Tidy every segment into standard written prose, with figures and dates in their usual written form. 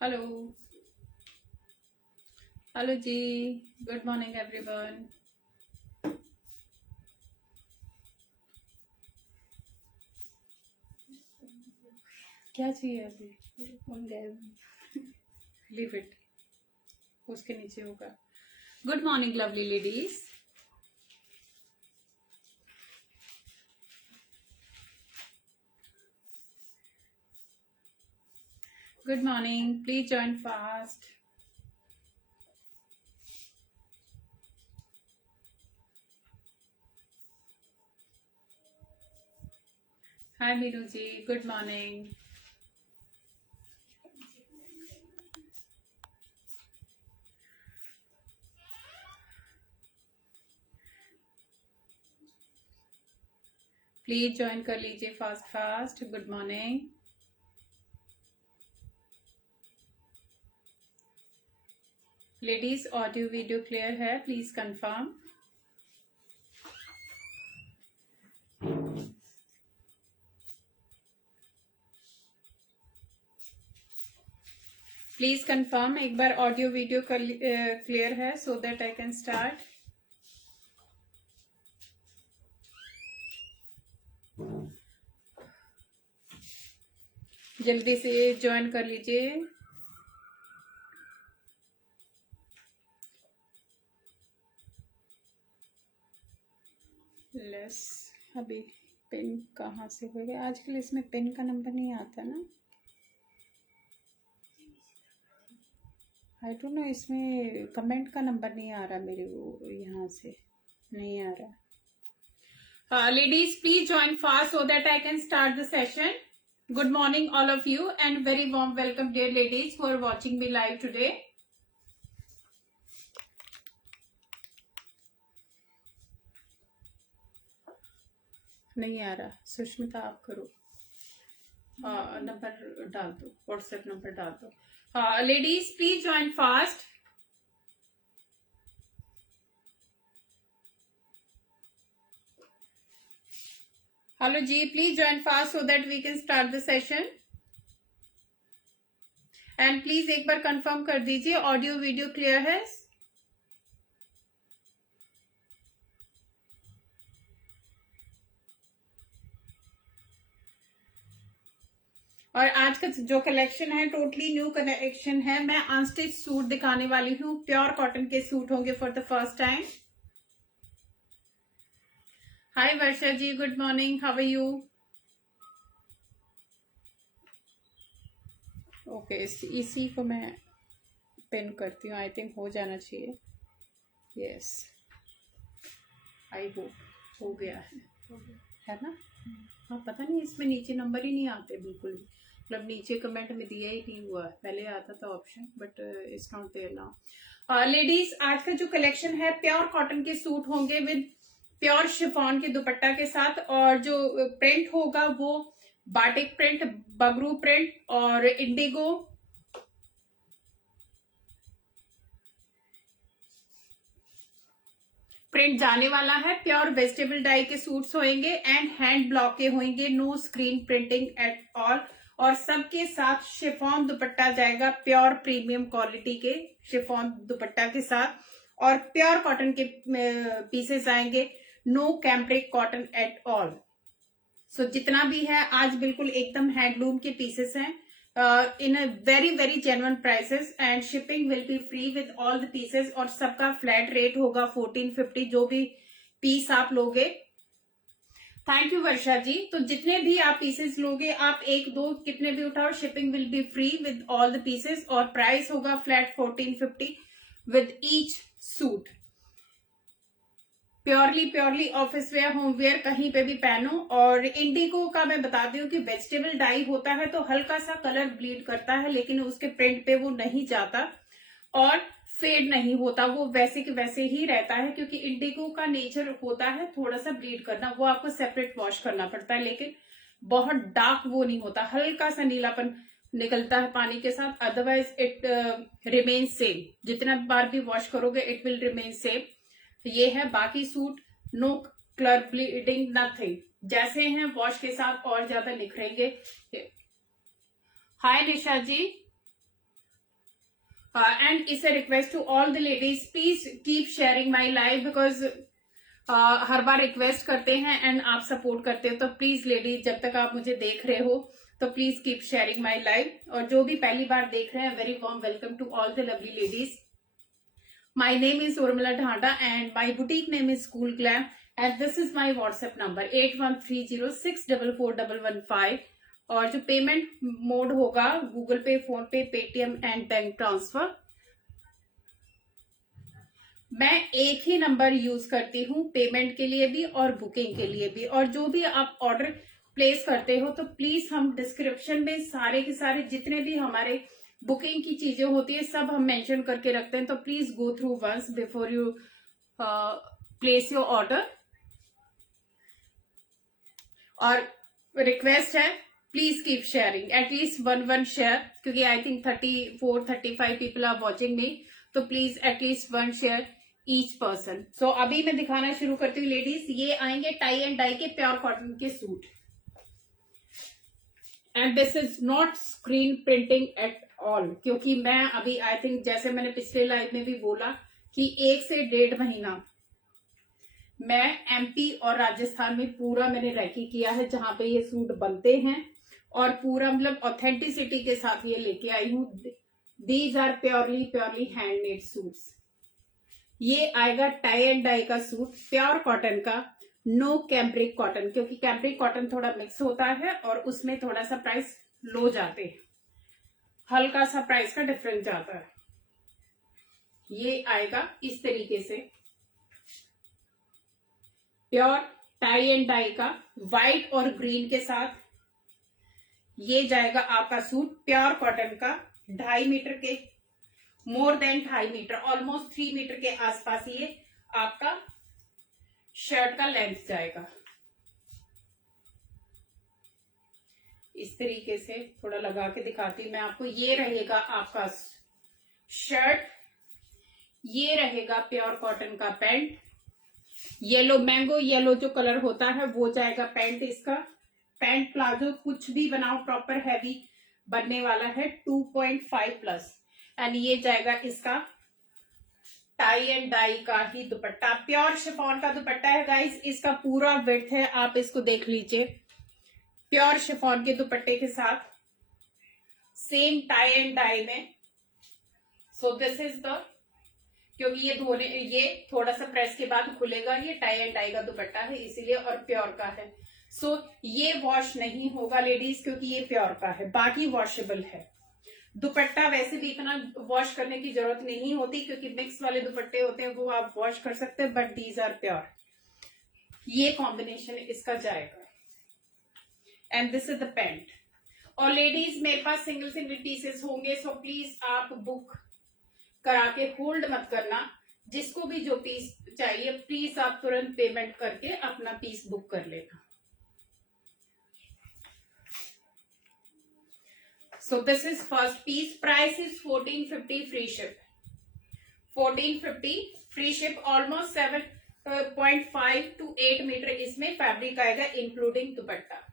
Hello. Hello जी। Good morning everyone. क्या चाहिए अभी? लीव इट, उसके नीचे होगा। Good morning lovely ladies. Good morning, please join fast. Hi Meenu ji, good morning. Please join कर लीजिए fast fast. Good morning. Ladies, audio video clear है? Please confirm. प्लीज कंफर्म एक बार ऑडियो वीडियो क्लियर है, so that I can start. जल्दी से join कर लीजिए। लेस अभी पिन कहाँ से हो गया? आजकल इसमें पिन का नंबर नहीं आता ना। आई डोंट नो, इसमें कमेंट का नंबर नहीं आ रहा मेरे वो यहाँ से नहीं आ रहा। Ladies please join fast so that I can start the session. Good morning all of you and very warm welcome dear ladies who are watching me live today. नहीं आ रहा। सुष्मिता आप करो, नंबर डाल दो, व्हाट्सएप नंबर डाल दो। Ladies please join fast. Hello ji, please join fast so that we can start the session. And please एक बार कंफर्म कर दीजिए ऑडियो वीडियो क्लियर है। और आज का जो कलेक्शन है टोटली न्यू कलेक्शन है। मैं अनस्टिच सूट दिखाने वाली हूँ, प्योर कॉटन के सूट होंगे for the first time. Hi Varsha ji, good morning, how are you? Okay, इसी को मैं पिन करती हूँ, आई थिंक हो जाना चाहिए। यस, आई होप हो गया है ना? हाँ, पता नहीं इसमें नीचे नंबर ही नहीं आते बिल्कुल भी, मतलब नीचे कमेंट में दिया ही नहीं हुआ। पहले आता था option but it's not there now. Ladies, आज का जो कलेक्शन है प्योर कॉटन के सूट होंगे विद प्योर शिफॉन के दुपट्टा के साथ, और जो प्रिंट होगा वो बाटिक प्रिंट, बगरू प्रिंट और इंडिगो प्रिंट जाने वाला है। प्योर वेजिटेबल डाई के सूट्स होंगे एंड हैंड ब्लॉक के होंगे, no screen printing at all. और सबके साथ शिफॉन दुपट्टा जाएगा, प्योर प्रीमियम क्वालिटी के शिफॉन दुपट्टा के साथ, और प्योर कॉटन के पीसेस आएंगे, no cambric cotton at all. So जितना भी है आज बिल्कुल एकदम हैंडलूम के पीसेस हैं, in a very very genuine prices, and shipping will be free with all the pieces, और सबका फ्लैट रेट होगा 1450 जो भी पीस आप लोगे। थैंक यू वर्षा जी। तो जितने भी आप पीसेस लोगे, आप एक दो कितने भी उठाओ, shipping will be free with all the pieces, और प्राइस होगा flat 1450 with each suit. Purely office wear, home wear कहीं पे भी पहनो। और इंडिगो का मैं बता दी हूँ कि वेजिटेबल डाई होता है तो हल्का सा कलर ब्लीड करता है, लेकिन उसके प्रिंट पे वो नहीं जाता और फेड नहीं होता, वो वैसे के वैसे ही रहता है, क्योंकि इंडिगो का नेचर होता है थोड़ा सा ब्लीड करना, वो आपको सेपरेट वॉश करना पड़ता है, लेकिन बहुत डार्क वो नहीं होता, हल्का सा नीलापन निकलता है पानी के साथ, अदरवाइज इट रिमेन सेम। जितना बार भी वॉश करोगे इट विल रिमेन सेम। ये है बाकी suit, no colour bleeding, nothing, जैसे हैं वॉश के साथ और ज्यादा निखरेंगे। Hi Nisha ji, and it's a request to all the ladies, please keep sharing my live, because हर बार रिक्वेस्ट करते हैं एंड आप सपोर्ट करते हो, तो प्लीज लेडीज जब तक आप मुझे देख रहे हो तो please keep sharing my live. और जो भी पहली बार देख रहे हैं, very warm welcome to all the lovely ladies. My name is Urmila Dhanda and my boutique name is Cool Glam, and this is my WhatsApp number 8130644115। और जो पेमेंट मोड होगा गूगल पे, फोन पे, पेटीएम एंड बैंक ट्रांसफर। मैं एक ही number use करती हूँ payment के लिए भी और बुकिंग के लिए भी। और जो भी आप ऑर्डर प्लेस करते हो तो प्लीज हम डिस्क्रिप्शन में सारे के सारे जितने भी हमारे बुकिंग की चीजें होती है सब हम मेंशन करके रखते हैं, तो please go through once before you place your order. और रिक्वेस्ट है, please keep sharing, at least one share, क्योंकि I think 34-35 people are watching me, तो please at least one share each person. So अभी मैं दिखाना शुरू करती हूँ लेडीज। ये आएंगे टाई एंड डाई के प्योर कॉटन के suit, and this is not screen printing at all, क्योंकि मैं अभी आई थिंक जैसे मैंने पिछले लाइव में भी बोला कि 1 से 1.5 महीना मैं एमपी और राजस्थान में पूरा मैंने रैकी किया है जहां पे ये सूट बनते हैं, और पूरा मतलब ऑथेंटिसिटी के साथ ये लेके आई हूँ। These are purely handmade suits. ये आएगा टाई एंड डाई का सूट, प्योर कॉटन का, नो कैम्ब्रिक कॉटन, क्योंकि कैम्ब्रिक कॉटन थोड़ा मिक्स होता है और उसमें थोड़ा सा प्राइस लो जाते हैं, हल्का सा प्राइस का डिफरेंस जाता है। ये आएगा इस तरीके से प्योर टाई एंड डाई का, व्हाइट और ग्रीन के साथ। ये जाएगा आपका सूट प्योर कॉटन का, 2.5 मीटर के, more than 2.5 metre, almost 3 metre के आसपास ये आपका शर्ट का लेंथ जाएगा। इस तरीके से थोड़ा लगा के दिखाती हूं मैं आपको। ये रहेगा आपका शर्ट, ये रहेगा प्योर कॉटन का पैंट, येलो मैंगो येलो जो कलर होता है वो जाएगा पैंट इसका। पैंट प्लाजो कुछ भी बनाओ प्रॉपर हैवी बनने वाला है, 2.5+। एंड ये जाएगा इसका टाई एंड डाई का ही दुपट्टा, प्योर शिफॉन का दुपट्टा है गाइस। इसका पूरा विड्थ है, आप इसको देख लीजिए, प्योर शिफॉन के दुपट्टे के साथ सेम टाई एंड डाई में। सो दिस इज द, क्योंकि ये थोड़ा सा प्रेस के बाद खुलेगा, ये टाई एंड डाई का दुपट्टा है इसीलिए, और प्योर का है। सो ये वॉश नहीं होगा लेडीज, क्योंकि ये प्योर का है, बाकी वॉशेबल है। दुपट्टा वैसे भी इतना वॉश करने की जरूरत नहीं होती, क्योंकि मिक्स वाले दुपट्टे होते हैं वो आप वॉश कर सकते हैं, बट दीज आर प्योर। ये कॉम्बिनेशन इसका जाएगा, and this is the pant. और लेडीज मेरे पास सिंगल पीसेस होंगे, सो प्लीज आप बुक करा के होल्ड मत करना। जिसको भी जो पीस चाहिए प्लीज आप तुरंत पेमेंट करके अपना पीस बुक कर लेना। So this is first piece, price is 1450 free ship, 1450 free ship, almost 7.5 to 8 metre इसमें फैब्रिक आएगा इंक्लूडिंग दुपट्टा।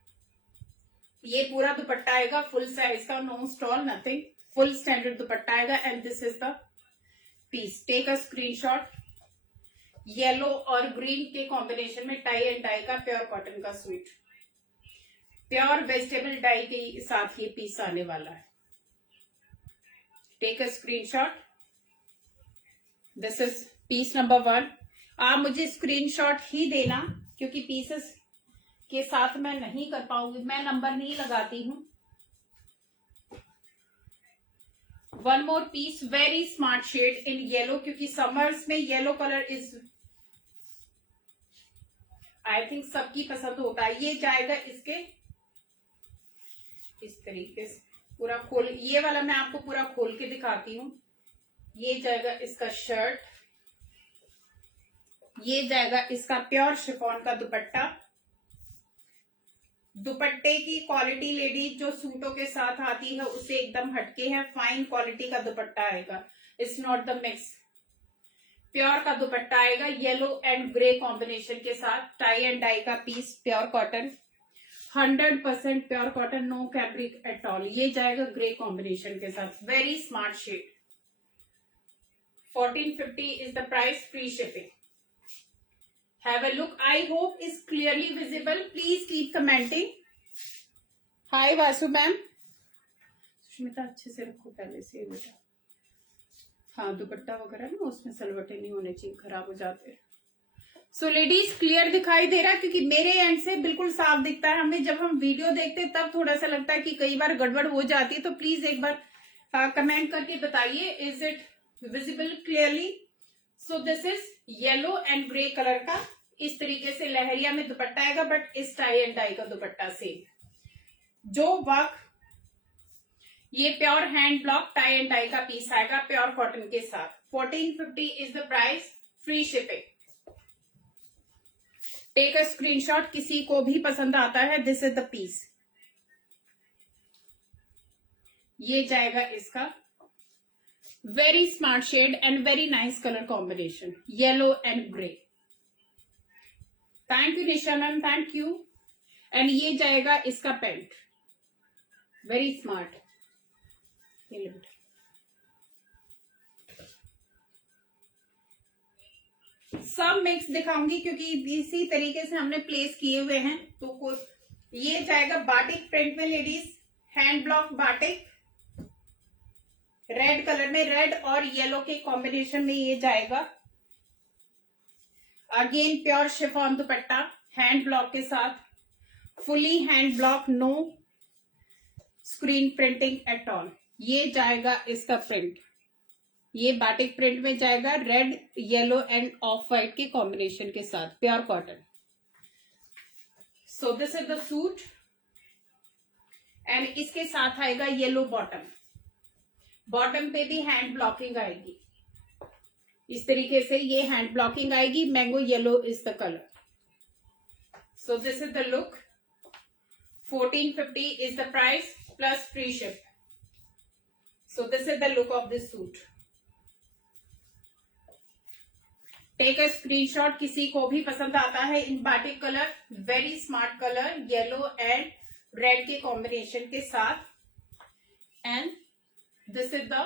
ये पूरा दुपट्टा आएगा फुल साइज का, no stole nothing, full standard dupatta आएगा। And this is the piece, take a screenshot. Yellow और green के combination में टाई एंड डाई का प्योर कॉटन का सूट, प्योर वेजिटेबल डाई के साथ ये पीस आने वाला है। Take a screenshot, this is piece number 1। आप मुझे स्क्रीनशॉट ही देना, क्योंकि पीसेस के साथ मैं नहीं कर पाऊंगी, मैं नंबर नहीं लगाती हूं। One more piece, very smart shade in yellow, क्योंकि समर्स में yellow colour is I think सबकी पसंद होता है। ये जाएगा इसके इस तरीके से पूरा खोल, ये वाला मैं आपको पूरा खोल के दिखाती हूँ। ये जाएगा इसका शर्ट, ये जाएगा इसका प्योर शिफॉन का दुपट्टा। दुपट्टे की क्वालिटी लेडीज जो सूटों के साथ आती है उससे एकदम हटके है, फाइन क्वालिटी का दुपट्टा आएगा, it's not the mix. Pure का दुपट्टा आएगा येलो एंड ग्रे कॉम्बिनेशन के साथ, टाई एंड डाई का piece, pure cotton, 100% pure cotton, no fabric at all. ये जाएगा ग्रे कॉम्बिनेशन के साथ, very smart shade. 1450 is the price, free shipping. Have a look. I hope is clearly visible. Please keep commenting. Hi Vasu ma'am. Sushmita अच्छे से रखो पहले से बेटा. हाँ दुपट्टा वगैरह ना उसमें सलवटे नहीं होने चाहिए, खराब हो जाते हैं. सो लेडीज क्लियर दिखाई दे रहा है क्योंकि मेरे एंड से बिल्कुल साफ दिखता है. हमें जब हम वीडियो देखते हैं तब थोड़ा सा लगता है कि कई बार गड़बड़ हो जाती है. तो प्लीज एक बार कमेंट करके बताइए, is it visible clearly. So this is yellow and grey colour का. इस तरीके से लहरिया में दुपट्टा आएगा, बट इस टाई एंड डाई का दुपट्टा सेम. जो वर्क ये pure hand block tie and dye का पीस आएगा प्योर कॉटन के साथ. 1450 is the price, free shipping. Take a screenshot, किसी को भी पसंद आता है. This is the piece. ये जाएगा इसका very smart shade and very nice colour combination, yellow and grey. Thank you Nisha ma'am, thank you. And ये जाएगा इसका पेंट, वेरी स्मार्ट. सब मिक्स दिखाऊंगी क्योंकि इसी तरीके से हमने प्लेस किए हुए हैं. तो कुछ ये जाएगा बाटिक प्रिंट में ladies, hand block batik, red colour में, रेड और येलो के कॉम्बिनेशन में ये जाएगा. Again pure chiffon dupatta hand block के साथ, fully hand block, no screen printing at all. ये जाएगा इसका प्रिंट, ये बाटिक प्रिंट में जाएगा, red yellow and off white के कॉम्बिनेशन के साथ, pure cotton. So this is the suit and इसके साथ आएगा येलो बॉटम. बॉटम पे भी हैंड ब्लॉकिंग आएगी. इस तरीके से ये हैंड ब्लॉकिंग आएगी. Mango yellow is the colour. So this is the look. 1450 is the price plus free ship. So this is the look of this suit. Take a screenshot, किसी को भी पसंद आता है इन batik colour, very smart colour, yellow and red के combination के साथ. And this is the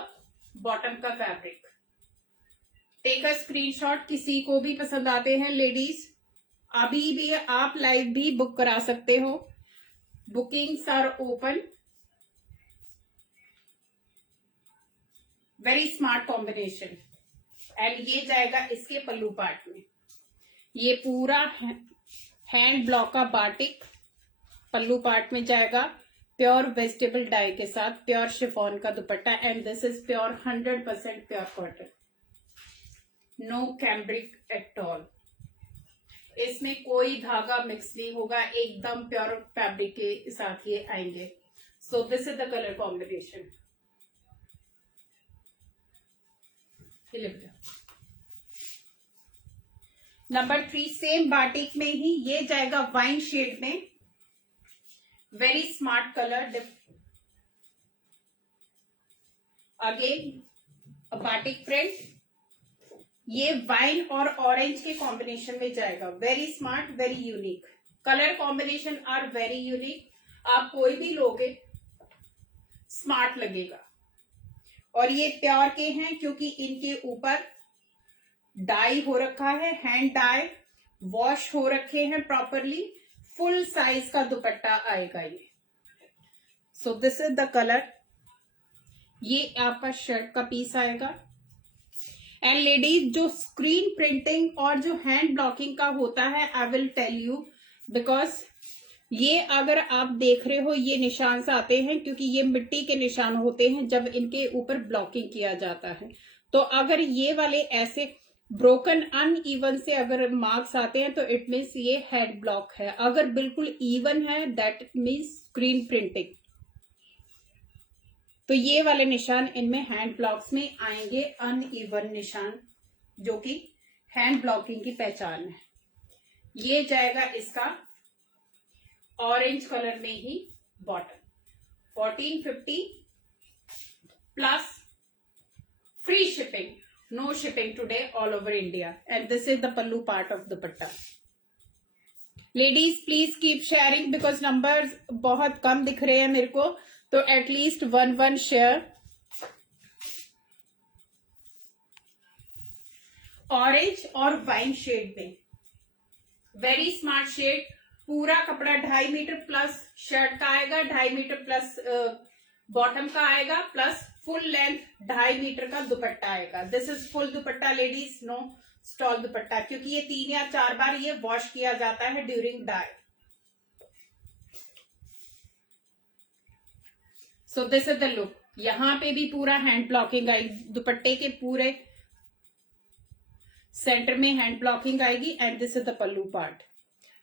bottom का फैब्रिक. टेक अ स्क्रीनशॉट, किसी को भी पसंद आते हैं लेडीज. अभी भी आप लाइव भी बुक करा सकते हो. Bookings are open. Very smart combination. And ये जाएगा इसके पल्लू पार्ट में. ये पूरा हैंड ब्लॉक का बाटिक पल्लू पार्ट में जाएगा, प्योर वेजिटेबल डाई के साथ, प्योर शिफॉन का dupatta. And this is pure 100% pure cotton, no cambric at all. इसमें कोई धागा मिक्स नहीं होगा, एकदम प्योर फैब्रिक के साथ ये आएंगे. So this is the colour combination. Number 3 same batik में ही ये जाएगा वाइन शेड में, very smart colour. Again batik print. ये वाइन और ऑरेंज के कॉम्बिनेशन में जाएगा, very smart, very unique. Colour combination are very unique. आप कोई भी लोगे स्मार्ट लगेगा. और ये प्योर के हैं क्योंकि इनके ऊपर डाई हो रखा है, हैंड डाई, वॉश हो रखे हैं प्रॉपरली. फुल साइज का दुपट्टा आएगा ये. So this is the colour. ये आपका शर्ट का पीस आएगा. एंड लेडीज, जो स्क्रीन प्रिंटिंग और जो हैंड ब्लॉकिंग का होता है, I will tell you, because ये अगर आप देख रहे हो ये निशान से आते हैं क्योंकि ये मिट्टी के निशान होते हैं जब इनके ऊपर ब्लॉकिंग किया जाता है. तो अगर ये वाले ऐसे ब्रोकन अनइवन से अगर मार्क्स आते हैं तो इट मीन्स ये हैंड ब्लॉक है. अगर बिल्कुल इवन है दैट मीन्स स्क्रीन प्रिंटिंग. तो ये वाले निशान इनमें हैंड ब्लॉक्स में आएंगे, अनइवन निशान, जो कि हैंड ब्लॉकिंग की पहचान है. ये जाएगा इसका ऑरेंज कलर में ही bottom. 1450 plus free shipping, no shipping today all over India. And this is the pallu part of dupatta. Ladies please keep sharing because numbers बहुत कम दिख रहे हैं मेरे को. तो एटलीस्ट 1 शेयर. ऑरेंज और वाइन शेड में, वेरी स्मार्ट शेड। पूरा कपड़ा 2.5 मीटर प्लस शर्ट का आएगा, 2.5 मीटर प्लस बॉटम का आएगा, प्लस फुल लेंथ 2.5 मीटर का दुपट्टा आएगा। This is full dupatta ladies, no stole dupatta, क्योंकि ये 3 या 4 बार ये वॉश किया जाता है during dye. So this is the look. यहां पे भी पूरा हैंड ब्लॉकिंग आएगी, दुपट्टे के पूरे सेंटर में हैंड ब्लॉकिंग आएगी। And this is the pallu part.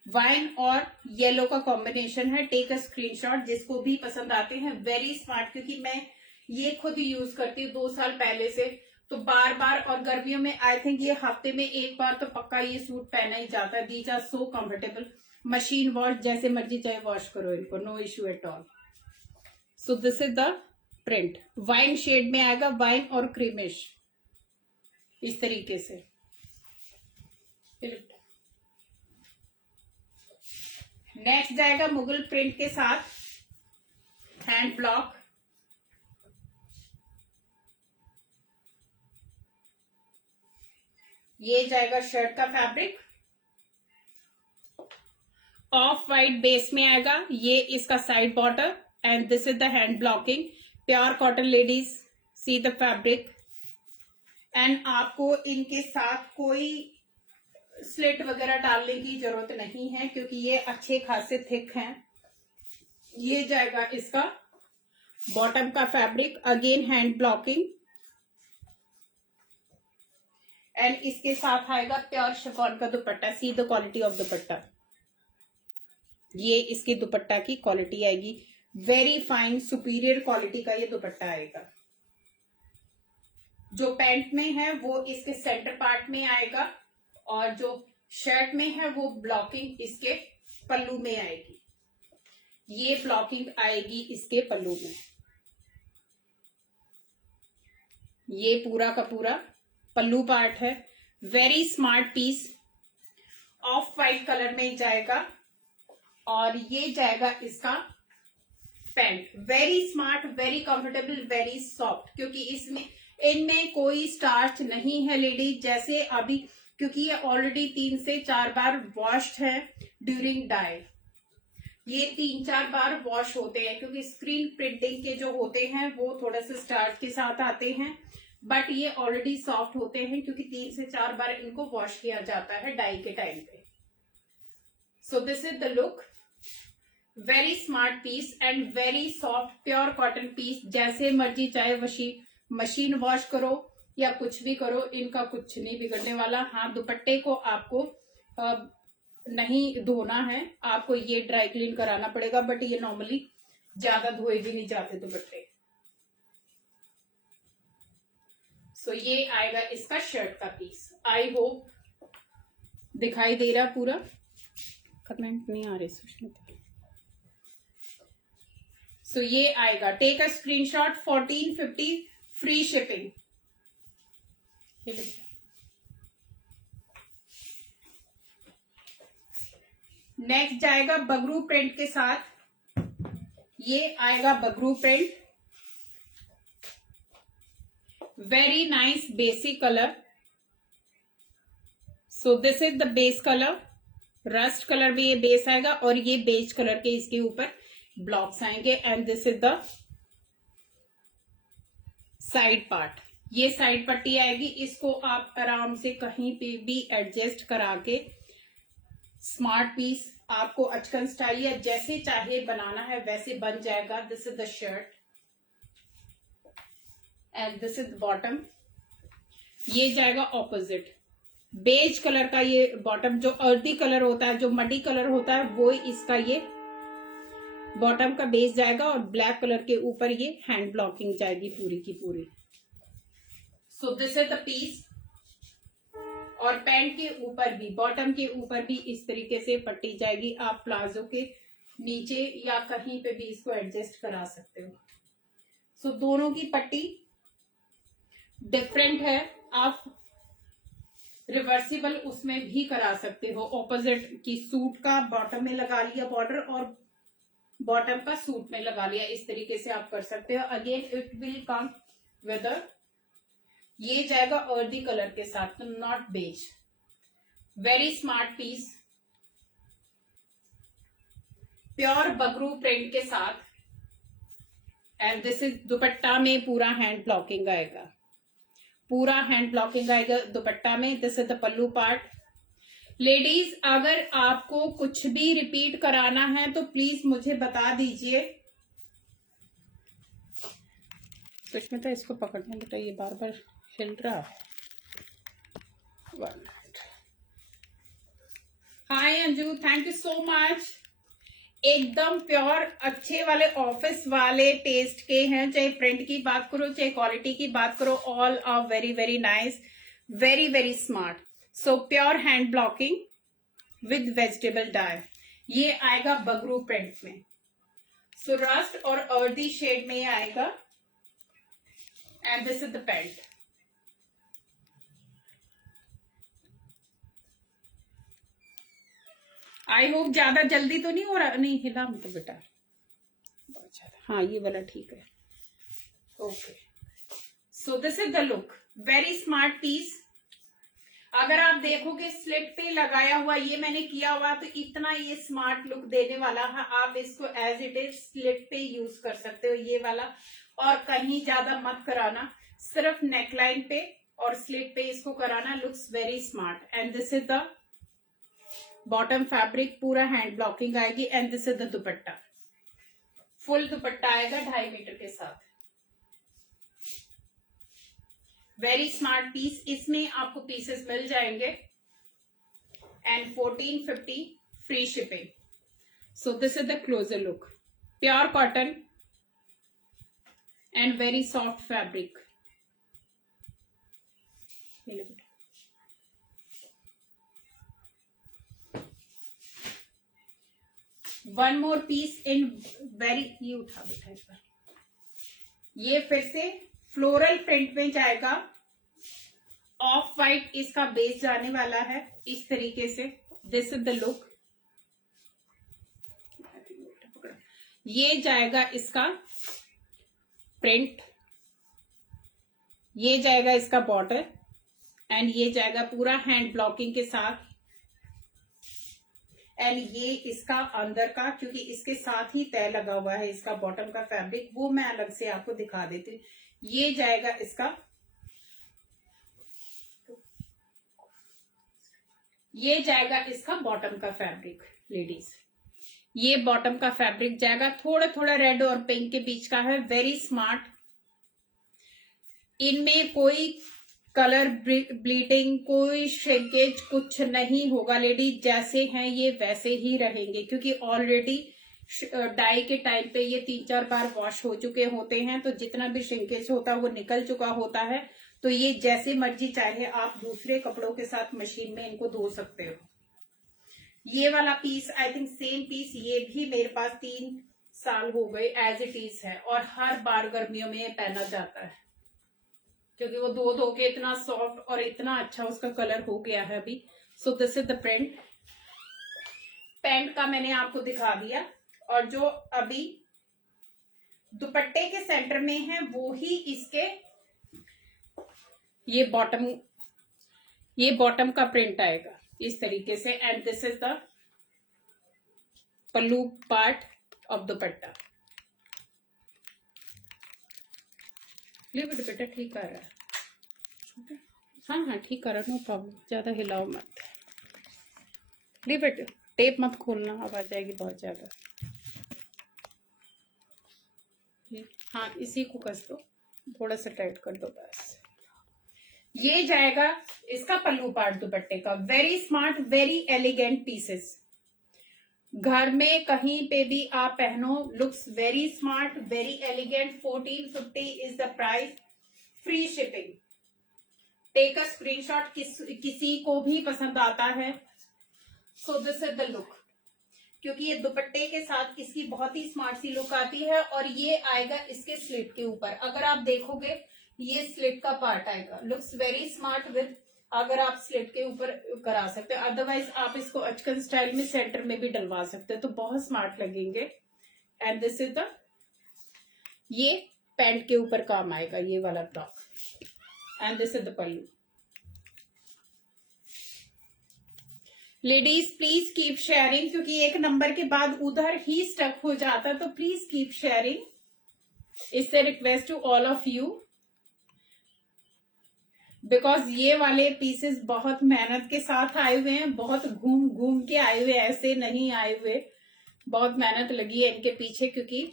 Wine और येलो का कॉम्बिनेशन है। टेक अ स्क्रीनशॉट जिसको भी पसंद आते हैं। वेरी स्मार्ट, क्योंकि मैं ये खुद यूज करती हूँ 2 साल पहले से, तो बार बार, और गर्मियों में आई थिंक ये हफ्ते में 1 बार तो पक्का ये सूट पहना ही जाता है। These are so comfortable. Machine wash, जैसे मर्जी चाहे वॉश करो इनको, no issue at all. So this is the print. Wine shade में आएगा, वाइन और क्रीमिश, इस तरीके से। नेक्स्ट जाएगा मुगल प्रिंट के साथ हैंड ब्लॉक। ये जाएगा शर्ट का फैब्रिक, ऑफ वाइट बेस में आएगा। ये इसका side border and this is the hand blocking. Pure cotton ladies, see the fabric. And आपको इनके साथ कोई स्लिट वगैरह डालने की जरूरत नहीं है, क्योंकि ये अच्छे खासे थिक हैं। ये जाएगा इसका बॉटम का fabric, again hand blocking. And इसके साथ आएगा प्योर शिफॉन का दुपट्टा। सी द क्वालिटी ऑफ दुपट्टा। ये इसके दुपट्टा की क्वालिटी आएगी, वेरी फाइन सुपीरियर क्वालिटी का ये दुपट्टा आएगा। जो पैंट में है वो इसके सेंटर पार्ट में आएगा, और जो शर्ट में है वो ब्लॉकिंग इसके पल्लू में आएगी। ये ब्लॉकिंग आएगी इसके पल्लू में। ये पूरा का पूरा पल्लू पार्ट है। Very smart piece, off white colour में जाएगा, और ये जाएगा इसका pant. Very smart, very comfortable, very soft, क्योंकि इनमें कोई स्टार्च नहीं है लेडीज, जैसे अभी, क्योंकि ये ऑलरेडी 3 से 4 बार वॉश्ड है ड्यूरिंग डाई। ये 3-4 बार वॉश होते हैं, क्योंकि स्क्रीन प्रिंटिंग के जो होते हैं वो थोड़ा सा स्टार्च के साथ आते हैं, बट ये ऑलरेडी सॉफ्ट होते हैं, क्योंकि 3 से 4 बार इनको वॉश किया जाता है डाई के टाइम पे। So this is the look. Very smart piece and very soft pure cotton piece. जैसे मर्जी चाहे मशीन वॉश करो या कुछ भी करो, इनका कुछ नहीं बिगड़ने वाला। हाँ, दुपट्टे को आपको नहीं धोना है, आपको ये ड्राई क्लीन कराना पड़ेगा, बट ये नॉर्मली ज्यादा धोए भी नहीं जाते दुपट्टे। सो ये आएगा इसका शर्ट का पीस। आई होप दिखाई दे रहा पूरा। कमेंट नहीं आ रहे सुष्मिता। सो ये आएगा, take a screenshot. 1450 free shipping. Next जाएगा बगरू प्रिंट के साथ। ये आएगा Bagru print, very nice basic colour. So this is the base colour. Rust colour में ये बेस आएगा, और ये बेज कलर के इसके ऊपर ब्लॉक्स आएंगे। And this is the side part. ये साइड पट्टी आएगी, इसको आप आराम से कहीं पे भी एडजस्ट करा के स्मार्ट पीस आपको अचकन स्टाइल या जैसे चाहे बनाना है वैसे बन जाएगा। This is the shirt and this is the bottom. ये जाएगा ऑपोजिट, बेज कलर का ये बॉटम। जो अर्दी कलर होता है, जो मडी कलर होता है, वो इसका ये बॉटम का बेस जाएगा, और ब्लैक कलर के ऊपर ये हैंड ब्लॉकिंग जाएगी पूरी की पूरी। So this is the piece. और पैंट के ऊपर भी, बॉटम के ऊपर भी इस तरीके से पट्टी जाएगी। आप प्लाजो के नीचे या कहीं पे भी इसको एडजस्ट करा सकते हो। सो दोनों की पट्टी डिफरेंट है। आप रिवर्सिबल उसमें भी करा सकते हो। ऑपोजिट की सूट का बॉटम में लगा लिया बॉर्डर, और बॉटम का सूट में लगा लिया, इस तरीके से आप कर सकते हो। Again it will come with ये जाएगा अर्दी कलर के साथ, not beige. Very smart piece, pure Bagru print के साथ। एंड दिस इज दुपट्टा में पूरा हैंड ब्लॉकिंग आएगा, पूरा हैंड ब्लॉकिंग आएगा दुपट्टा में। This is the pallu part. Ladies, अगर आपको कुछ भी रिपीट कराना है तो प्लीज मुझे बता दीजिए। तो इसमें तो इसको पकड़ने बेटा, ये बार बार हिल रहा है। Hi Anju, thank you so much. एकदम प्योर अच्छे वाले ऑफिस वाले टेस्ट के हैं, चाहे प्रिंट की बात करो चाहे क्वालिटी की बात करो, all are very very nice, very very smart. So pure hand blocking with vegetable dye. ये आएगा बगरू प्रिंट में, सो रस्ट और अर्दी शेड में आएगा। And this is the pant. I hope ज्यादा जल्दी तो नहीं हो रहा, नहीं हिला मतलब बेटा बहुत ज्यादा। हाँ ये वाला ठीक है। Okay, so this is the look, very smart piece. अगर आप देखोगे स्लिट पे लगाया हुआ, ये मैंने किया हुआ, तो इतना ये स्मार्ट लुक देने वाला है। आप इसको एज इट इज स्लिट पे यूज कर सकते हो ये वाला, और कहीं ज्यादा मत कराना, सिर्फ नेकलाइन पे और स्लिट पे इसको कराना। Looks very smart. And this is the bottom fabric, पूरा हैंड ब्लॉकिंग आएगी। And this is the dupatta, full dupatta आएगा 2.5 मीटर के साथ। Very smart piece. इसमें आपको पीसेस मिल जाएंगे and 1450 free shipping. So this is the closer look, pure cotton and very soft fabric. One more piece in very, ये उठा बेटा इस बार। ये फिर से फ्लोरल प्रिंट में जाएगा, ऑफ वाइट इसका बेस जाने वाला है इस तरीके से। This is the look. ये जाएगा इसका प्रिंट, ये जाएगा इसका बॉर्डर, एंड ये जाएगा पूरा हैंड ब्लॉकिंग के साथ। एंड ये इसका अंदर का, क्योंकि इसके साथ ही तय लगा हुआ है इसका बॉटम का फैब्रिक, वो मैं अलग से आपको दिखा देती हूँ। ये जाएगा इसका, ये जाएगा इसका बॉटम का फैब्रिक। लेडीज, ये बॉटम का फैब्रिक जाएगा, थोड़ा थोड़ा रेड और पिंक के बीच का है, वेरी स्मार्ट। इनमें कोई कलर ब्लीडिंग, कोई श्रिंकेज कुछ नहीं होगा। लेडीज, जैसे हैं ये वैसे ही रहेंगे, क्योंकि ऑलरेडी डाई के टाइम पे ये 3-4 बार वॉश हो चुके होते हैं, तो जितना भी श्रिंकेज होता है वो निकल चुका होता है। तो ये जैसे मर्जी चाहे आप दूसरे कपड़ों के साथ मशीन में इनको धो सकते हो। ये वाला piece I think same piece, ये भी मेरे पास 3 साल हो गए एज इट इज है, और हर बार गर्मियों में पहना जाता है, क्योंकि वो धो के इतना सॉफ्ट और इतना अच्छा उसका कलर हो गया है अभी। सो this is the print. Pant का मैंने आपको दिखा दिया, और जो अभी दुपट्टे के सेंटर में है वो ही इसके ये बॉटम का प्रिंट आएगा इस तरीके से। And this is the pallu part of दुपट्टा। बेटा ठीक आ रहा है, हाँ ठीक कर रहा, नो प्रॉब्लम, ज्यादा हिलाओ मत। बेटा टेप मत खोलना, आवाज आएगी बहुत ज्यादा। हाँ इसी को कस दो, थोड़ा सा टाइट कर दो बस। ये जाएगा इसका पल्लू पार्ट दुपट्टे का, very smart, very elegant pieces. घर में कहीं पे भी आप पहनो, looks very smart, very elegant. 1450 is the price, free shipping. Take a screenshot, किसी को भी पसंद आता है। So this is the look, क्योंकि ये दुपट्टे के साथ इसकी बहुत ही स्मार्ट सी लुक आती है। और ये आएगा इसके स्लिट के ऊपर, अगर आप देखोगे ये स्लिट का पार्ट आएगा। लुक्स वेरी स्मार्ट विद, अगर आप स्लिट के ऊपर करा सकते हो, अदरवाइज आप इसको अचकन स्टाइल में सेंटर में भी डलवा सकते हो, तो बहुत स्मार्ट लगेंगे। एंड दिस इज द, ये पैंट के ऊपर काम आएगा ये वाला block. And this is the pallu. Ladies please keep sharing, क्योंकि एक नंबर के बाद उधर ही स्टक हो जाता है, तो प्लीज कीप शेयरिंग, इससे request to all of you, because ये वाले पीसेस बहुत मेहनत के साथ आए हुए हैं, बहुत घूम घूम के आए हुए, ऐसे नहीं आए हुए, बहुत मेहनत लगी है इनके पीछे, क्योंकि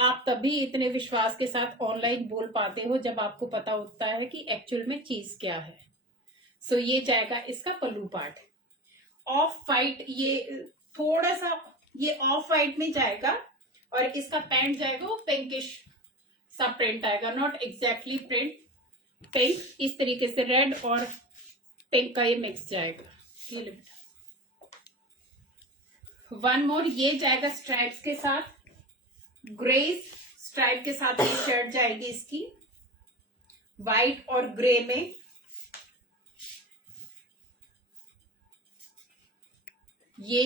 आप तभी इतने विश्वास के साथ ऑनलाइन बोल पाते हो जब आपको पता होता है कि एक्चुअल में चीज क्या है। सो ये जाएगा इसका पल्लू पार्ट। ऑफ वाइट, ये थोड़ा सा ये ऑफ वाइट में जाएगा, और इसका पैंट जाएगा वो पिंकिश सा प्रिंट आएगा, नॉट एग्जैक्टली प्रिंट, पिंक, इस तरीके से रेड और पिंक का ये मिक्स जाएगा। ये बेटा वन मोर, ये जाएगा स्ट्राइप्स के साथ, ग्रे स्ट्राइप के साथ ये शर्ट जाएगी इसकी, व्हाइट और ग्रे में। ये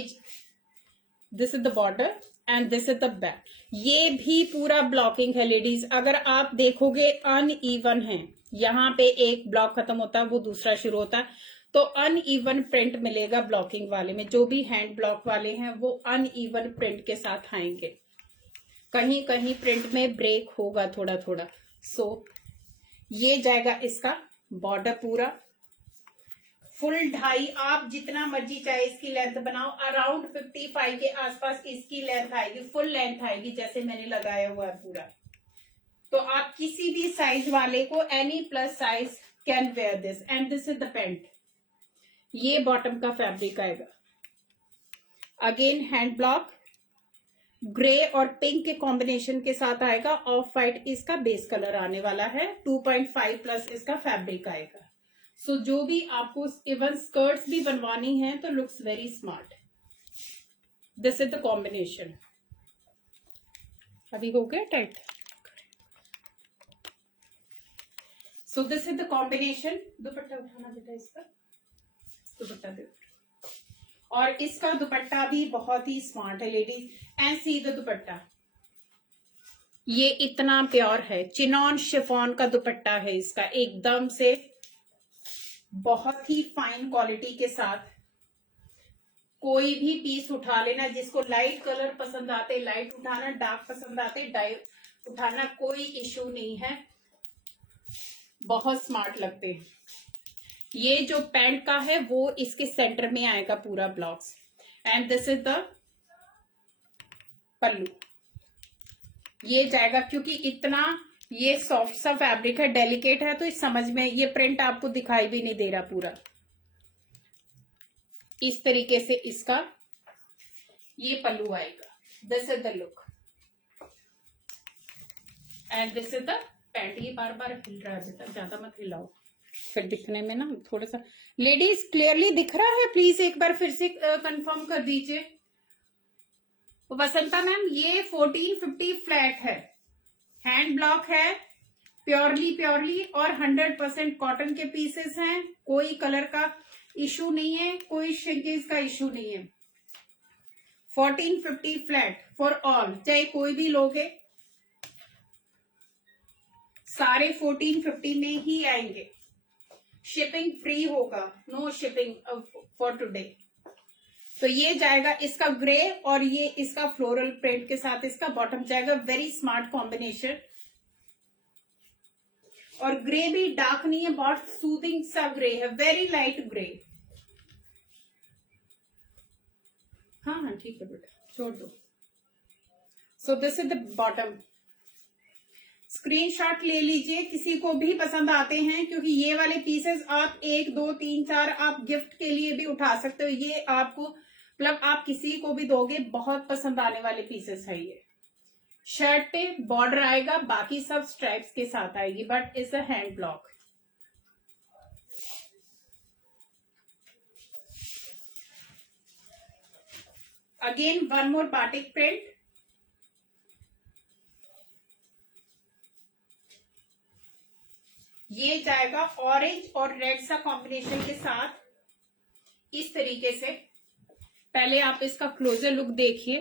this is the border and this is the back. ये भी पूरा ब्लॉकिंग है लेडीज, अगर आप देखोगे अनइवन है, यहाँ पे एक ब्लॉक खत्म होता है वो दूसरा शुरू होता है, तो अनइवन प्रिंट मिलेगा ब्लॉकिंग वाले में। जो भी हैंड ब्लॉक वाले हैं वो अनइवन प्रिंट के साथ आएंगे, कहीं कहीं प्रिंट में ब्रेक होगा थोड़ा थोड़ा। सो ये जाएगा इसका बॉर्डर पूरा फुल ढाई, आप जितना मर्जी चाहे इसकी लेंथ बनाओ, अराउंड 55 के आसपास इसकी लेंथ आएगी, फुल लेंथ आएगी जैसे मैंने लगाया हुआ है पूरा। तो आप किसी भी साइज वाले को, any plus size can wear this, and this is the pant. ये बॉटम का फैब्रिक आएगा, अगेन हैंड ब्लॉक, ग्रे और पिंक के कॉम्बिनेशन के साथ आएगा, ऑफ वाइट इसका बेस कलर आने वाला है, 2.5 प्लस इसका फैब्रिक आएगा। सो जो भी आपको इवन स्कर्ट्स भी बनवानी है तो looks very smart. This is the combination. अभी हो गया tight. So this is the combination. दुपट्टा उठाना बेटा इसका, दुपट्टा दे, और इसका दुपट्टा भी बहुत ही स्मार्ट है लेडीज, एंड सी द दुपट्टा, ये इतना प्योर है, चिनॉन शिफॉन का दुपट्टा है इसका, एकदम से बहुत ही फाइन क्वालिटी के साथ। कोई भी पीस उठा लेना, जिसको लाइट कलर पसंद आते लाइट उठाना, डार्क पसंद आते डार्क उठाना, कोई इशू नहीं है, बहुत स्मार्ट लगते हैं। ये जो पैंट का है वो इसके सेंटर में आएगा पूरा blocks, and this is the pallu. ये जाएगा, क्योंकि इतना ये सॉफ्ट सा फैब्रिक है, डेलिकेट है, तो इस समझ में ये प्रिंट आपको दिखाई भी नहीं दे रहा पूरा। इस तरीके से इसका ये पल्लू आएगा, this is the look, and this is the pant. ये बार बार हिल रहा है बेटा, ज्यादा मत हिलाओ, फिर दिखने में ना थोड़ा सा। लेडीज क्लियरली दिख रहा है? प्लीज एक बार फिर से कंफर्म कर दीजिए। वसंता मैम, ये 1450 फ्लैट है, हैंड ब्लॉक है, प्योरली और 100% कॉटन के पीसेस हैं, कोई कलर का इशू नहीं है, कोई श्रिंकेज का इशू नहीं है। 1450 फ्लैट फॉर ऑल, चाहे कोई भी लोगे, सारे 1450 में ही आएंगे। शिपिंग फ्री होगा, नो शिपिंग फॉर टुडे। तो ये जाएगा इसका ग्रे, और ये इसका फ्लोरल प्रिंट के साथ इसका बॉटम जाएगा, वेरी स्मार्ट कॉम्बिनेशन। और ग्रे भी डार्क नहीं है, बहुत सूदिंग सा ग्रे है, वेरी लाइट ग्रे। हाँ ठीक है बेटा, छोड़ दो। सो this is the bottom. Screenshot ले लीजिए, किसी को भी पसंद आते हैं, क्योंकि ये वाले पीसेस आप 1 2 3 4 आप गिफ्ट के लिए भी उठा सकते हो। ये आपको मतलब आप किसी को भी दोगे, बहुत पसंद आने वाले पीसेस है ये। शर्ट पे बॉर्डर आएगा, बाकी सब स्ट्राइप्स के साथ आएगी, but it's a hand block. Again one more batik print. ये जाएगा ऑरेंज और रेड सा कॉम्बिनेशन के साथ, इस तरीके से। पहले आप इसका क्लोजर लुक देखिए।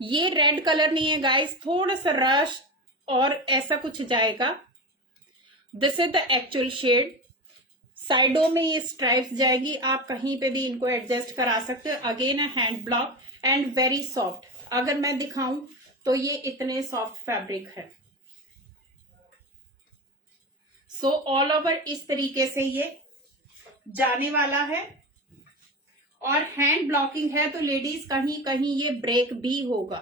ये रेड कलर नहीं है गाइस, थोड़ा सा रश और ऐसा कुछ जाएगा। This is the actual shade. साइडों में ये स्ट्राइप्स जाएगी, आप कहीं पे भी इनको एडजस्ट करा सकते हो। Again a hand block and very soft. अगर मैं दिखाऊं तो ये इतने सॉफ्ट फैब्रिक है। सो ऑल ओवर इस तरीके से ये जाने वाला है और हैंड ब्लॉकिंग है तो लेडीज कहीं कहीं ये ब्रेक भी होगा,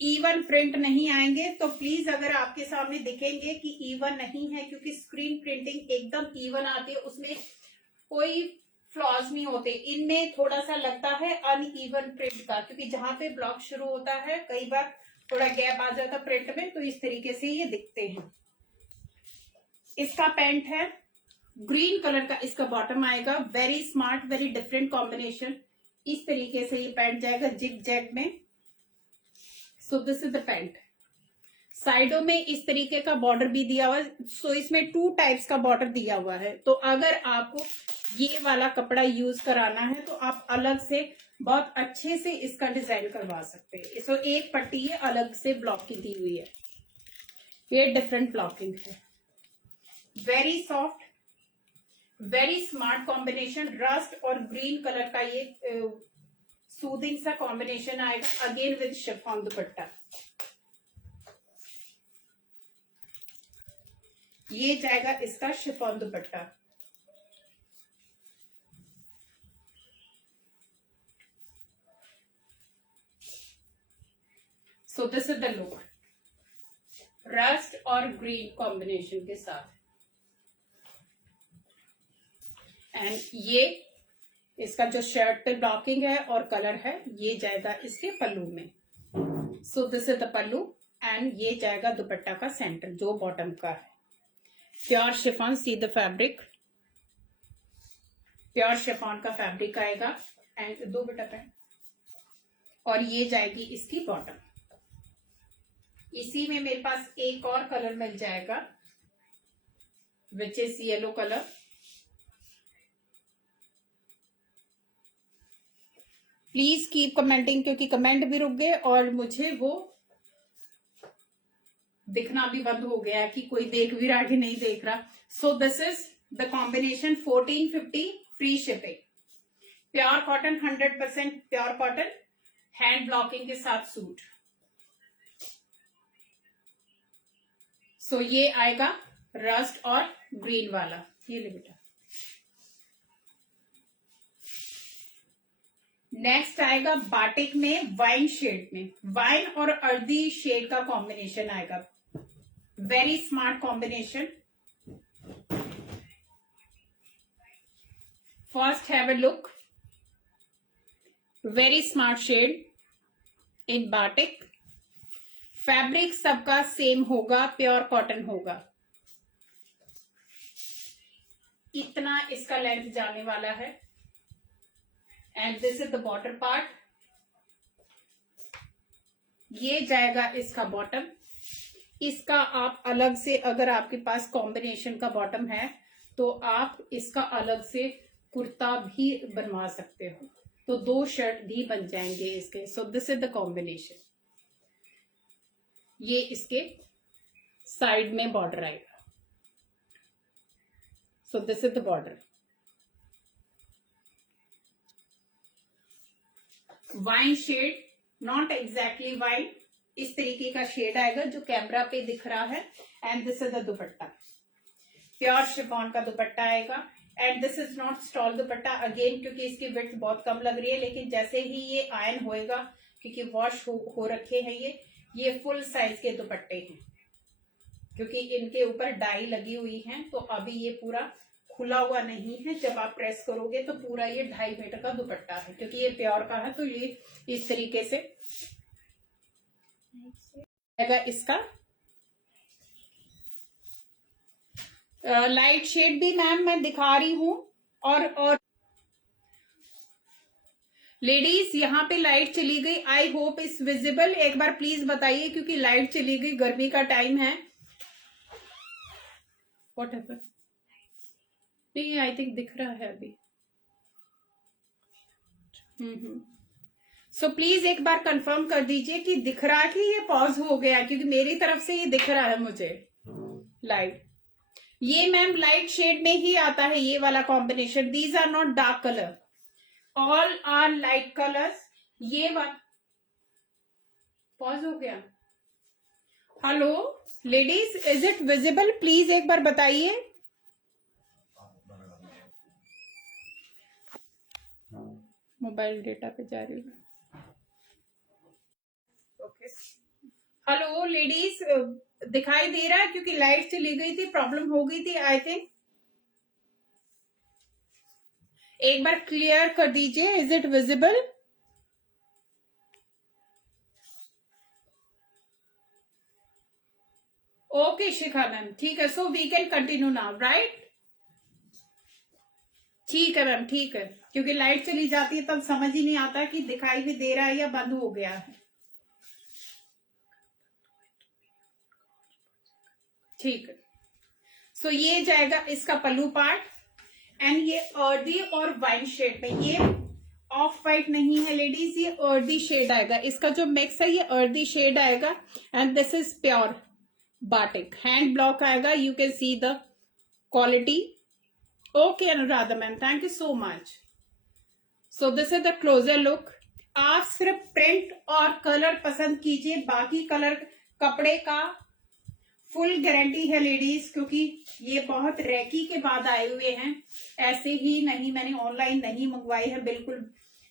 इवन प्रिंट नहीं आएंगे। तो प्लीज अगर आपके सामने दिखेंगे कि इवन नहीं है, क्योंकि स्क्रीन प्रिंटिंग एकदम इवन आती है, उसमें कोई फ्लॉज नहीं होते। इनमें थोड़ा सा लगता है अनइवन प्रिंट का, क्योंकि जहां पे ब्लॉक शुरू होता है कई बार थोड़ा गैप आ जाता है प्रिंट में, तो इस तरीके से ये दिखते हैं। इसका पैंट है ग्रीन कलर का, इसका बॉटम आएगा। Very smart, very different combination. इस तरीके से ये पैंट जाएगा जिग जैग में। सो दिस इज द पैंट। साइडों में इस तरीके का बॉर्डर भी दिया हुआ है। सो इसमें 2 टाइप्स का बॉर्डर दिया हुआ है। तो अगर आपको ये वाला कपड़ा यूज कराना है तो आप अलग से बहुत अच्छे से इसका डिजाइन करवा सकते हैं। सो एक पट्टी ये अलग से ब्लॉक की दी हुई है, ये डिफरेंट ब्लॉकिंग है। Very soft, very smart combination. Rust और ग्रीन कलर का ये सूदिंग सा कॉम्बिनेशन आएगा, अगेन विद शिफॉन दुपट्टा। ये जाएगा इसका chiffon dupatta. So this is the look, rust और ग्रीन कॉम्बिनेशन के साथ। एंड ये इसका जो शर्ट पे ब्लॉकिंग है और कलर है, ये जाएगा इसके पल्लू में। सो this is the pallu and ये जाएगा दुपट्टा का सेंटर जो बॉटम का है। Pure chiffon, see the fabric, pure chiffon का फैब्रिक आएगा। एंड दो बेटा पैंट, और ये जाएगी इसकी बॉटम। इसी में मेरे पास एक और कलर मिल जाएगा which is yellow colour. Please keep commenting, क्योंकि कमेंट भी रुक गए और मुझे वो दिखना भी बंद हो गया कि कोई देख भी रहा कि नहीं देख रहा। सो this is the combination 1450, free shipping. Pure cotton, 100% pure cotton, hand blocking के साथ सूट। सो ये आएगा रस्ट और ग्रीन वाला। ये ले बेटा। नेक्स्ट आएगा बाटिक में वाइन शेड में, वाइन और अर्दी शेड का कॉम्बिनेशन आएगा। Very smart combination. First have a look, very smart shade in batik. Fabric सबका सेम होगा, प्योर कॉटन होगा। इतना इसका लेंथ जाने वाला है। And this is the bottom part. ये जाएगा इसका बॉटम। इसका आप अलग से, अगर आपके पास कॉम्बिनेशन का बॉटम है तो आप इसका अलग से कुर्ता भी बनवा सकते हो, तो 2 शर्ट भी बन जाएंगे इसके। So this is the combination. ये इसके साइड में बॉर्डर आएगा। So this is the border. Wine shade, not exactly wine, इस तरीके का शेड आएगा जो कैमरा पे दिख रहा है। And this is the dupatta, pure chiffon का दुपट्टा आएगा। And this is not stall dupatta again, क्योंकि इसकी विड्थ बहुत कम लग रही है, लेकिन जैसे ही ये आयन होएगा, क्योंकि वॉश हो रखे हैं ये फुल साइज के दुपट्टे हैं, क्योंकि इनके ऊपर डाई लगी हुई है। तो अभी ये पूरा खुला हुआ नहीं है, जब आप प्रेस करोगे तो पूरा ये 2.5 मीटर का दुपट्टा है, क्योंकि ये प्योर का है। तो ये इस तरीके से इसका लाइट शेड भी मैम मैं दिखा रही हूं। और लेडीज यहाँ पे लाइट चली गई, आई होप इज विजिबल। एक बार प्लीज बताइए, क्योंकि लाइट चली गई, गर्मी का टाइम है। What happened? नहीं, आई थिंक दिख रहा है अभी। सो प्लीज एक बार कंफर्म कर दीजिए कि दिख रहा है कि ये पॉज हो गया, क्योंकि मेरी तरफ से ये दिख रहा है मुझे लाइट। ये मैम लाइट शेड में ही आता है ये वाला combination. These are not dark colour, all are light colours. ये वाला पॉज हो गया. Hello ladies, is it visible? Please एक बार बताइए. मोबाइल डेटा पे जा रही है. ओके. हेलो लेडीज, दिखाई दे रहा है? क्योंकि लाइट चली गई थी, प्रॉब्लम हो गई थी आई थिंक. एक बार क्लियर कर दीजिए. Is it visible? Okay Shikha ma'am, ठीक है. So we can continue now, right? ठीक है मैम, ठीक है. क्योंकि लाइट चली जाती है तब समझ ही नहीं आता कि दिखाई भी दे रहा है या बंद हो गया है. ठीक है. सो ये जाएगा इसका पल्लू पार्ट. एंड ये अर्दी और वाइन शेड में, ये ऑफ वाइट नहीं है लेडीज, ये अर्दी शेड आएगा. इसका जो मिक्स है ये अर्दी शेड आएगा. And this is pure batik. Hand block आएगा. You can see the quality. Okay Anuradha ma'am, thank you so much. So this is the closer look. आप सिर्फ प्रिंट और कलर पसंद कीजिए, बाकी कलर कपड़े का फुल गारंटी है लेडीज, क्योंकि ये बहुत रैकी के बाद आए हुए हैं. ऐसे ही नहीं, मैंने ऑनलाइन नहीं मंगवाए हैं, बिल्कुल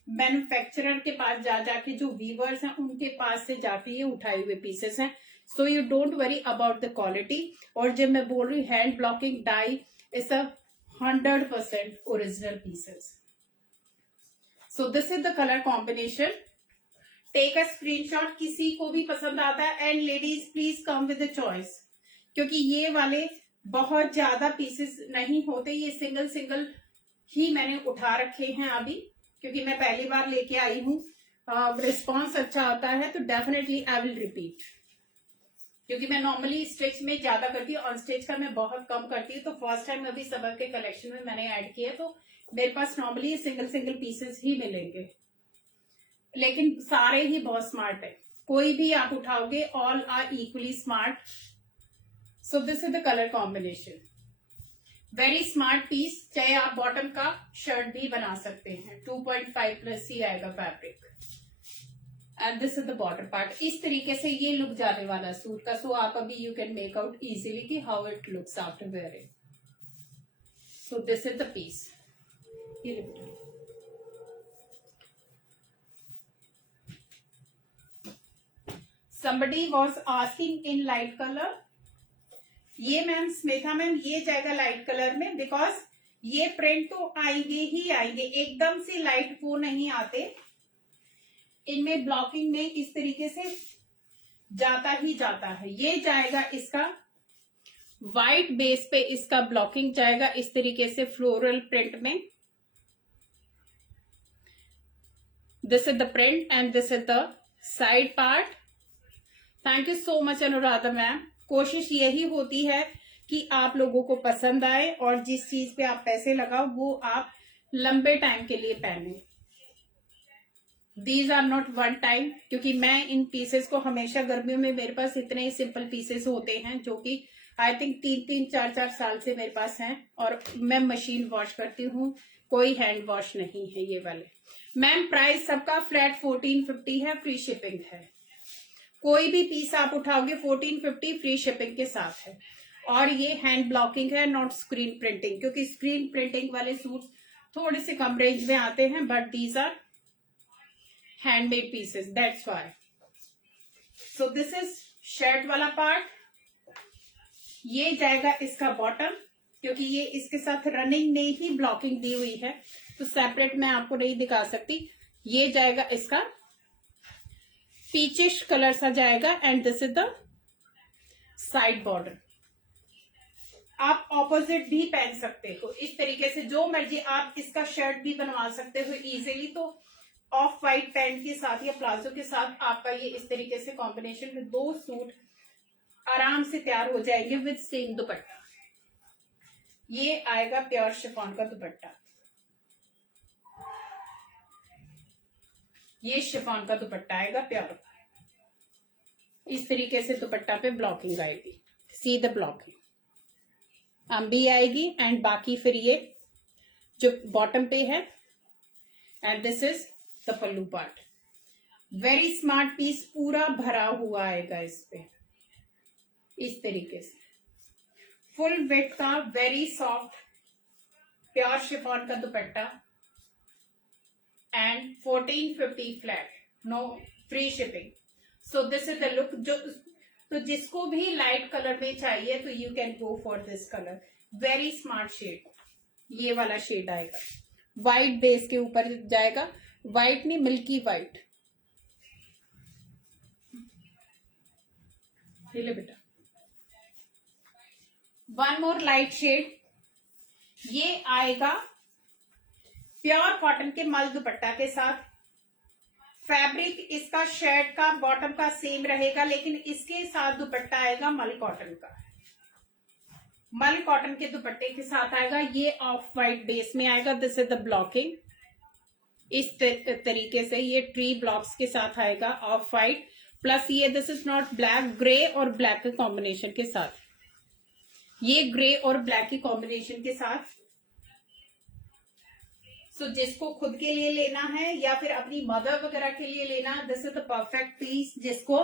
मैन्युफैक्चरर के पास जा जाके जो वीवर्स हैं उनके पास से जाके ये उठाए हुए पीसेस हैं. So you don't worry about the quality. और जब मैं बोल रही हूँ hand blocking dye, it's a 100% original pieces. So this is the colour combination. Take a screenshot, किसी को भी पसंद आता है. And ladies please come with the choice, क्योंकि ये वाले बहुत ज्यादा पीसेस नहीं होते. ये सिंगल सिंगल ही मैंने उठा रखे हैं अभी, क्योंकि मैं पहली बार लेके आई हूँ. रिस्पॉन्स अच्छा आता है तो डेफिनेटली आई विल रिपीट. क्योंकि मैं नॉर्मली स्टिच में ज्यादा करती हूँ, ऑन स्टिच का मैं बहुत कम करती हूँ. तो फर्स्ट टाइम अभी समर के कलेक्शन में मैंने ऐड किया, तो मेरे पास नॉर्मली सिंगल सिंगल पीसेस ही मिलेंगे. लेकिन सारे ही बहुत स्मार्ट है, कोई भी आप उठाओगे, all are equally smart. So this is the colour combination. Very smart piece. चाहे आप बॉटम का शर्ट भी बना सकते हैं. 2.5 प्लस ही आएगा fabric. And this is the border part. इस तरीके से ये लुक जाने वाला सूट का. सो आप अभी you can make out easily कि how it looks after wearing. So this is the piece. somebody was asking in light color. ये मैम स्मिता मैम, ये जाएगा लाइट कलर में, बिकॉज ये प्रिंट तो आएंगे ही आएंगे, एकदम से लाइट वो नहीं आते. इनमें ब्लॉकिंग में इस तरीके से जाता ही जाता है. ये जाएगा इसका व्हाइट बेस पे, इसका ब्लॉकिंग जाएगा इस तरीके से फ्लोरल प्रिंट में. This is the print and this is the side part. Thank you so much Anuradha ma'am. कोशिश यही होती है कि आप लोगों को पसंद आए और जिस चीज पे आप पैसे लगाओ वो आप लंबे टाइम के लिए पहने. These are not one time, क्योंकि मैं इन पीसेस को हमेशा, गर्मियों में मेरे पास इतने ही सिंपल पीसेस होते हैं जो कि आई थिंक 3-4 साल से मेरे पास हैं. और मैं मशीन वॉश करती हूँ, कोई हैंड वॉश नहीं है ये वाले. मैम प्राइस सबका फ्लैट 1450 है, फ्री शिपिंग है. कोई भी पीस आप उठाओगे 1450 फ्री शिपिंग के साथ है. और ये हैंड ब्लॉकिंग है, नॉट स्क्रीन प्रिंटिंग, क्योंकि स्क्रीन प्रिंटिंग वाले सूट थोड़े से कम रेंज में आते हैं, but these are handmade pieces, that's why. So this is shirt वाला पार्ट. ये जाएगा इसका बॉटम, क्योंकि ये इसके साथ रनिंग में ही ब्लॉकिंग दी हुई है तो सेपरेट मैं आपको नहीं दिखा सकती. ये जाएगा इसका पीचिश कलर सा जाएगा. And this is the side border. आप ऑपोजिट भी पहन सकते हो इस तरीके से, जो मर्जी. आप इसका शर्ट भी बनवा सकते हो इजीली. तो ऑफ वाइट पैंट के साथ या प्लाजो के साथ आपका ये इस तरीके से कॉम्बिनेशन में 2 सूट आराम से तैयार हो जाएंगे विद सेम दुपट्टा. ये आएगा प्योर शिफॉन का दुपट्टा. ये शिफॉन का दुपट्टा आएगा प्योर. इस तरीके से दुपट्टा पे ब्लॉकिंग आएगी. See the blocking. अम्बी आएगी एंड बाकी फिर ये जो बॉटम पे है and this is the pallu part. Very smart piece, पूरा भरा हुआ आएगा इस पे इस तरीके से। फुल वेट का वेरी सॉफ्ट प्योर शिफॉन का dupatta and 1450 flat, no free shipping. So this is the look. जो तो जिसको भी लाइट कलर में चाहिए तो you can go for this colour. Very smart shade, ये वाला शेड आएगा, व्हाइट बेस के ऊपर जाएगा। व्हाइट नहीं, मिल्की व्हाइट। ले बेटा, वन मोर लाइट शेड। ये आएगा प्योर कॉटन के मल दुपट्टा के साथ। फैब्रिक इसका शर्ट का बॉटम का सेम रहेगा, लेकिन इसके साथ दुपट्टा आएगा मल कॉटन का। मल कॉटन के दुपट्टे के साथ आएगा। ये ऑफ वाइट बेस में आएगा। This is the blocking. इस तरीके से ये ट्री ब्लॉक्स के साथ आएगा ऑफ वाइट, प्लस ये this is not black, grey और ब्लैक के कॉम्बिनेशन के साथ। ये ग्रे और ब्लैक की कॉम्बिनेशन के साथ। सो जिसको खुद के लिए लेना है या फिर अपनी मदर वगैरह के लिए लेना, this is the perfect piece. जिसको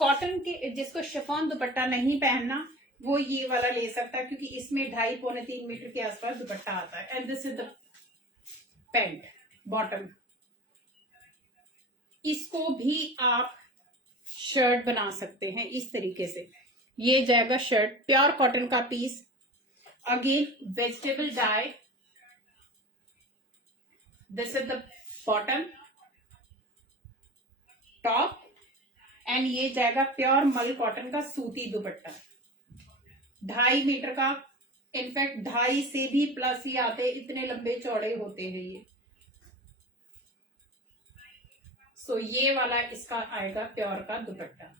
कॉटन के, जिसको शिफॉन दुपट्टा नहीं पहनना, वो ये वाला ले सकता है, क्योंकि इसमें 2.5-3 मीटर के आसपास दुपट्टा आता है। And this is the pant bottom. इसको भी आप शर्ट बना सकते हैं इस तरीके से। ये जाएगा शर्ट, प्योर कॉटन का piece. Again vegetable dye. This is the bottom, top and ये जाएगा प्योर मल कॉटन का सूती दुपट्टा, 2.5 मीटर का। इनफैक्ट 2.5 से भी प्लस ही आते, इतने लंबे चौड़े होते हैं ये। सो ये वाला इसका आएगा प्योर का दुपट्टा।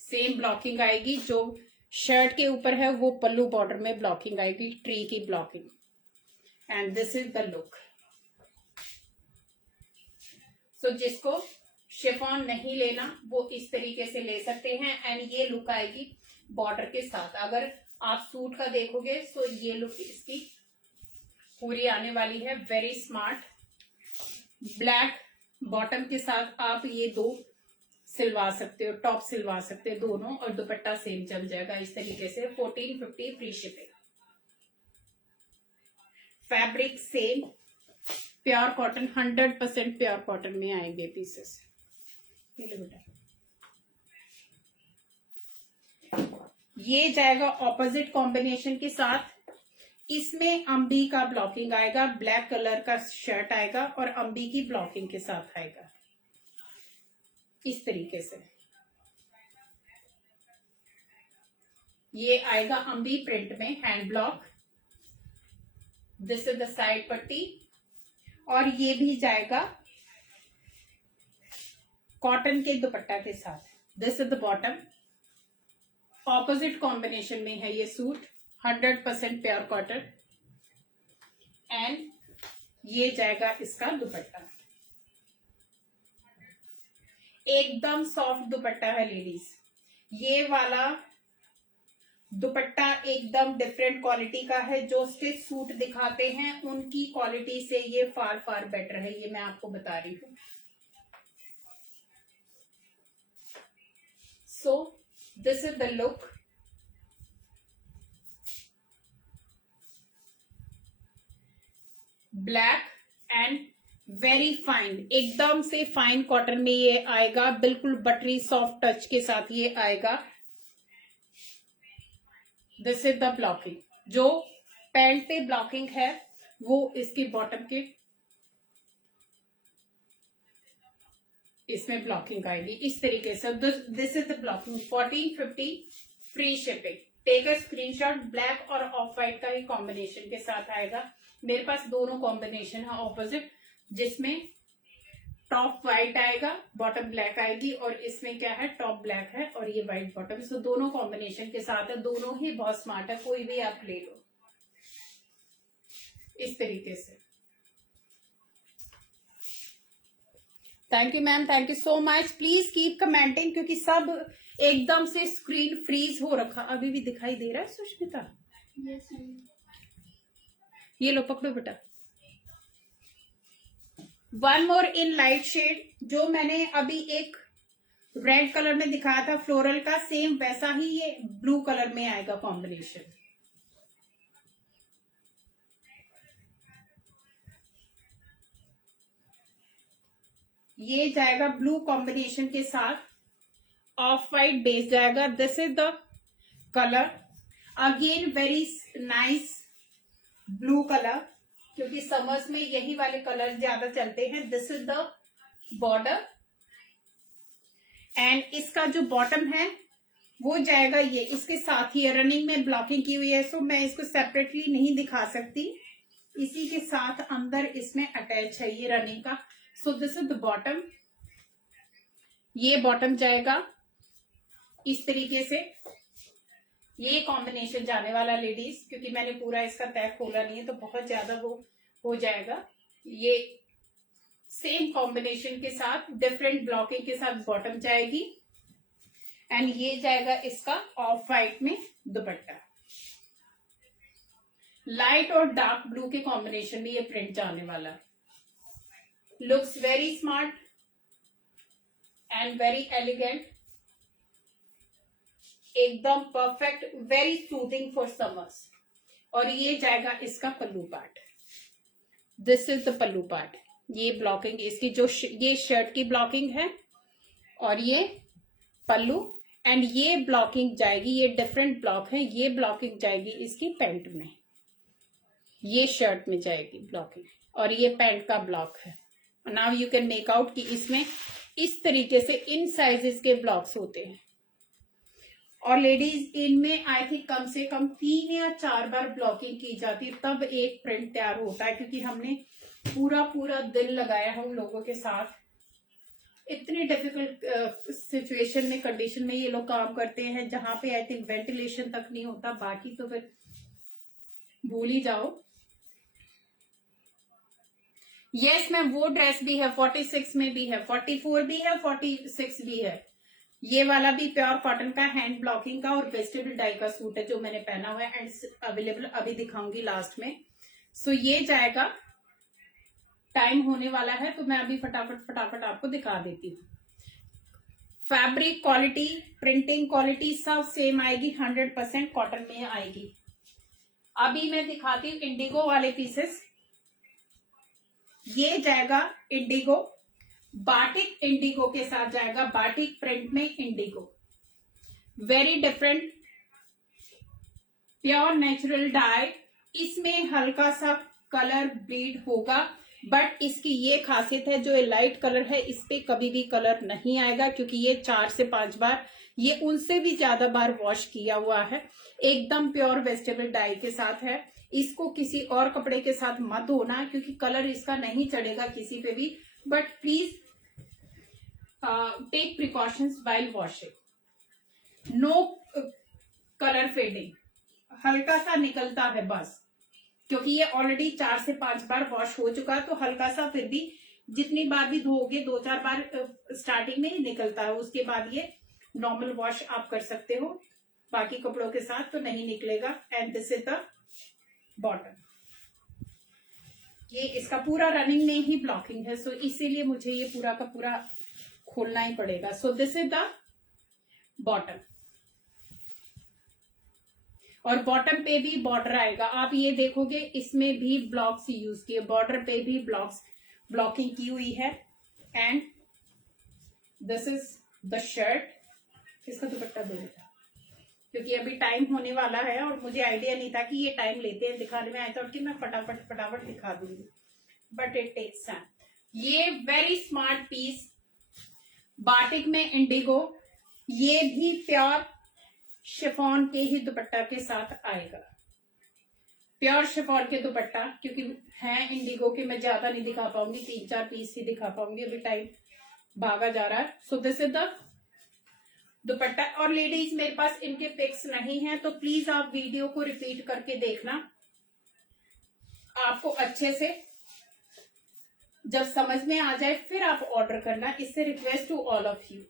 सेम ब्लॉकिंग आएगी, जो शर्ट के ऊपर है वो पल्लू बॉर्डर में ब्लॉकिंग आएगी, ट्री की blocking. And this is the look. So जिसको शिफॉन नहीं लेना वो इस तरीके से ले सकते हैं। एंड ये लुक आएगी बॉर्डर के साथ। अगर आप सूट का देखोगे तो ये लुक इसकी पूरी आने वाली है। Very smart. ब्लैक बॉटम के साथ आप ये दो सिलवा सकते हो, टॉप सिलवा सकते हो दोनों, और दुपट्टा सेम चल जाएगा इस तरीके से। 1450 free shipping. Fabric same, pure cotton, 100% pure cotton में आएंगे पीसेस। बेटा, ये जाएगा ऑपोजिट कॉम्बिनेशन के साथ। इसमें अम्बी का ब्लॉकिंग आएगा, ब्लैक कलर का शर्ट आएगा और अम्बी की ब्लॉकिंग के साथ आएगा इस तरीके से। ये आएगा अम्बी प्रिंट में, hand block. This is the side पट्टी। और ये भी जाएगा कॉटन के दुपट्टा के साथ। This is the bottom. Opposite combination में है ये सूट, 100% प्योर कॉटन। एंड ये जाएगा इसका दुपट्टा। एकदम सॉफ्ट दुपट्टा है लेडीज। ये वाला दुपट्टा एकदम डिफरेंट क्वालिटी का है। जो स्टिच सूट दिखाते हैं उनकी क्वालिटी से ये फार फार बेटर है, ये मैं आपको बता रही हूँ। So this is the look. Black and very fine, एकदम से फाइन कॉटन में ये आएगा, बिल्कुल बटरी सॉफ्ट टच के साथ ये आएगा। This is the blocking. जो पैंट पे ब्लॉकिंग है वो इसकी बॉटम के इसमें ब्लॉकिंग आएगी इस तरीके से। This is the blocking. 1450 free shipping. Take a screenshot. Black और ऑफ वाइट का ही कॉम्बिनेशन के साथ आएगा। मेरे पास दोनों कॉम्बिनेशन है ऑपोजिट, जिसमें टॉप व्हाइट आएगा, बॉटम ब्लैक आएगी, और इसमें क्या है, टॉप ब्लैक है और ये व्हाइट बॉटम। सो दोनों कॉम्बिनेशन के साथ है। दोनों ही बहुत स्मार्ट है, कोई भी आप ले लो इस तरीके से। Thank you ma'am, thank you so much. Please keep commenting, क्योंकि सब एकदम से स्क्रीन फ्रीज हो रखा, अभी भी दिखाई दे रहा है सुष्मिता? Yes ma'am. ये लो पकड़ो बेटा। One more in light shade, जो मैंने अभी एक रेड कलर में दिखाया था फ्लोरल का, सेम वैसा ही ये ब्लू कलर में आएगा कॉम्बिनेशन। ये जाएगा ब्लू कॉम्बिनेशन के साथ, ऑफ वाइट बेस जाएगा। This is the colour, again very nice blue colour, क्योंकि समर्स में यही वाले कलर ज्यादा चलते हैं। This is the border and इसका जो बॉटम है वो जाएगा ये इसके साथ ही, रनिंग में ब्लॉकिंग की हुई है, सो मैं इसको सेपरेटली नहीं दिखा सकती, इसी के साथ अंदर इसमें अटैच है ये रनिंग का। सो दिस इज द बॉटम, ये बॉटम जाएगा इस तरीके से। ये कॉम्बिनेशन जाने वाला लेडीज, क्योंकि मैंने पूरा इसका तय खोला नहीं है तो बहुत ज्यादा वो हो जाएगा। ये सेम कॉम्बिनेशन के साथ डिफरेंट ब्लॉकिंग के साथ बॉटम जाएगी एंड ये जाएगा इसका ऑफ वाइट में दुपट्टा। लाइट और डार्क ब्लू के कॉम्बिनेशन में ये प्रिंट जाने वाला। Looks very smart and very elegant, एकदम perfect, very soothing for summers. और ये जाएगा इसका pallu part. This is the pallu part. ये ब्लॉकिंग इसकी जो ये शर्ट की ब्लॉकिंग है और ये पल्लू, एंड ये ब्लॉकिंग जाएगी, ये डिफरेंट ब्लॉक है, ये ब्लॉकिंग जाएगी इसकी पैंट में, ये शर्ट में जाएगी ब्लॉकिंग, और ये पैंट का ब्लॉक है। Now you can make out कि इसमें इस तरीके से इन साइजेस के ब्लॉक्स होते हैं। और लेडीज इनमें आई थिंक कम से कम 3 या 4 बार ब्लॉकिंग की जाती है, तब एक प्रिंट तैयार होता है, क्योंकि हमने पूरा दिन लगाया है उन लोगों के साथ। इतनी डिफिकल्ट सिचुएशन में, कंडीशन में ये लोग काम करते हैं, जहां पे आई थिंक वेंटिलेशन तक नहीं होता, बाकी तो फिर भूल ही जाओ। यस मैम, वो ड्रेस भी है, 46 में भी है, 44 भी है, 46 भी है। ये वाला भी प्योर कॉटन का हैंड ब्लॉकिंग का और वेजिटेबल डाई का सूट है जो मैंने पहना हुआ है एंड अवेलेबल अभी दिखाऊंगी लास्ट में। सो ये जाएगा, टाइम होने वाला है तो मैं अभी फटाफट आपको दिखा देती हूँ। फैब्रिक क्वालिटी, प्रिंटिंग क्वालिटी सब सेम आएगी, 100% कॉटन में आएगी। अभी मैं दिखाती हूँ इंडिगो वाले पीसेस। ये जाएगा इंडिगो, बाटिक इंडिगो के साथ जाएगा, बाटिक प्रिंट में Indigo, very different, pure natural die. इसमें हल्का सा कलर ब्लीड होगा, बट इसकी ये खासियत है, जो ये लाइट कलर है इस पे कभी भी कलर नहीं आएगा, क्योंकि ये 4 से 5 बार, ये उनसे भी ज्यादा बार वॉश किया हुआ है। एकदम प्योर वेजिटेबल डाई के साथ है। इसको किसी और कपड़े के साथ मत धोना, क्योंकि कलर इसका नहीं चढ़ेगा किसी पे भी, but please take precautions while washing. No colour fading, हल्का सा निकलता है बस, क्योंकि ये ऑलरेडी 4 से 5 बार वॉश हो चुका है, तो हल्का सा फिर भी जितनी बार भी धोगे, 2-4 बार स्टार्टिंग में ही निकलता है, उसके बाद ये नॉर्मल वॉश आप कर सकते हो, बाकी कपड़ों के साथ तो नहीं निकलेगा। And this is the bottom, ये इसका पूरा रनिंग में ही ब्लॉकिंग है, सो इसीलिए मुझे ये पूरा का पूरा खोलना ही पड़ेगा। सो दिस इज द बॉटम, और बॉटम पे भी बॉर्डर आएगा। आप ये देखोगे इसमें भी ब्लॉक्स यूज किए, बॉर्डर पे भी ब्लॉकिंग की हुई है। And this is the shirt. इसका दुपट्टा दे देता, क्योंकि अभी टाइम होने वाला है और मुझे आइडिया नहीं था कि ये टाइम लेते हैं दिखाने में, आई थॉट कि मैं फटाफट दिखा दूंगी, बट इट टेक्स टाइम। ये वेरी स्मार्ट पीस, बाटिक में इंडिगो, ये भी प्योर शिफॉन के ही दुपट्टा के साथ आएगा, प्योर शिफॉन के दुपट्टा, क्योंकि है इंडिगो के, मैं ज्यादा नहीं दिखा पाऊंगी, 3-4 पीस ही दिखा पाऊंगी, अभी टाइम भागा जा रहा है। सो दिस इज द दुपट्टा। और लेडीज मेरे पास इनके पिक्स नहीं है, तो प्लीज आप वीडियो को रिपीट करके देखना, आपको अच्छे से जब समझ में आ जाए फिर आप ऑर्डर करना। इससे request to all of you,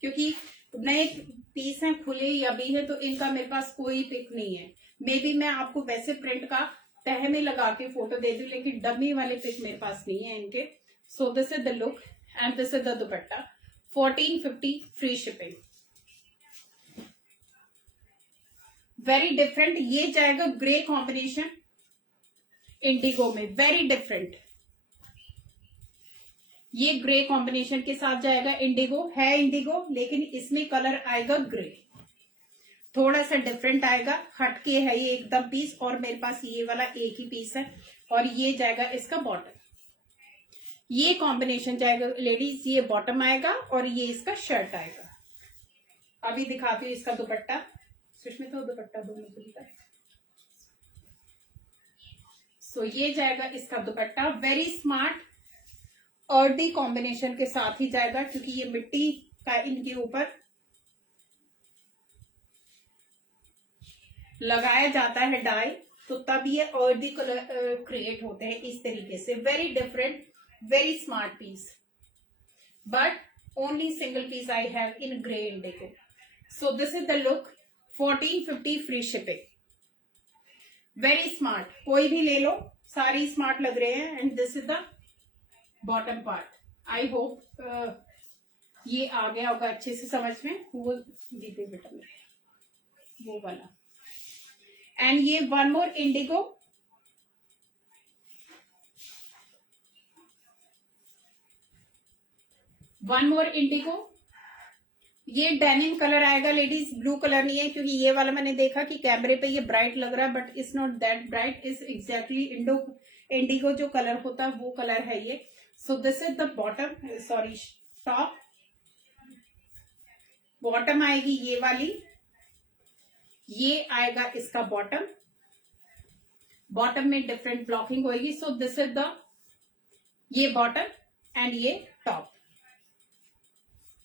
क्योंकि नए पीस हैं, खुले या भी है, तो इनका मेरे पास कोई पिक नहीं है। मे बी मैं आपको वैसे प्रिंट का तह में लगा के फोटो दे दूं, लेकिन डमी वाले पिक मेरे पास नहीं है इनके। सो this is the look and this is the dupatta. 1450 free shipping. Very different, ये जाएगा ग्रे कॉम्बिनेशन इंडिगो में, वेरी डिफरेंट। ये ग्रे कॉम्बिनेशन के साथ जाएगा, इंडिगो है इंडिगो, लेकिन इसमें कलर आएगा ग्रे, थोड़ा सा डिफरेंट आएगा, हटके है ये एकदम पीस। और मेरे पास ये वाला एक ही पीस है, और ये जाएगा इसका बॉटम। ये कॉम्बिनेशन जाएगा लेडीज, ये बॉटम आएगा और ये इसका शर्ट आएगा। अभी दिखाती हूँ इसका दुपट्टा। सुष्मिता तो दुपट्टा दोनों को दिखा। सो ये जाएगा इसका दुपट्टा, वेरी स्मार्ट अर्दी कॉम्बिनेशन के साथ ही जाएगा, क्योंकि ये मिट्टी का इनके ऊपर लगाया जाता है डाई, तो तब ये अर्दी कलर क्रिएट होते हैं इस तरीके से। Very different, very smart piece, but only single piece I have in grey indigo. So this is the look, 1450 free shipping. Very smart, कोई भी ले लो, सारी स्मार्ट लग रहे हैं। And this is the bottom part. I hope ये आ गया होगा अच्छे से समझ में। वो दीदी बेटा मेरे वो वाला। एंड ये one more Indigo, one more Indigo. ये डेनिम कलर आएगा लेडीज, ब्लू कलर नहीं है, क्योंकि ये वाला मैंने देखा कि कैमरे पे ये ब्राइट लग रहा है, but it's not that bright, is exactly Indigo जो कलर होता है वो कलर है ये। So this is the bottom, sorry top. Bottom आएगी ये वाली, ये आएगा इसका बॉटम। बॉटम में डिफरेंट ब्लॉकिंग होगी। सो दिस इज द ये बॉटम एंड ये टॉप।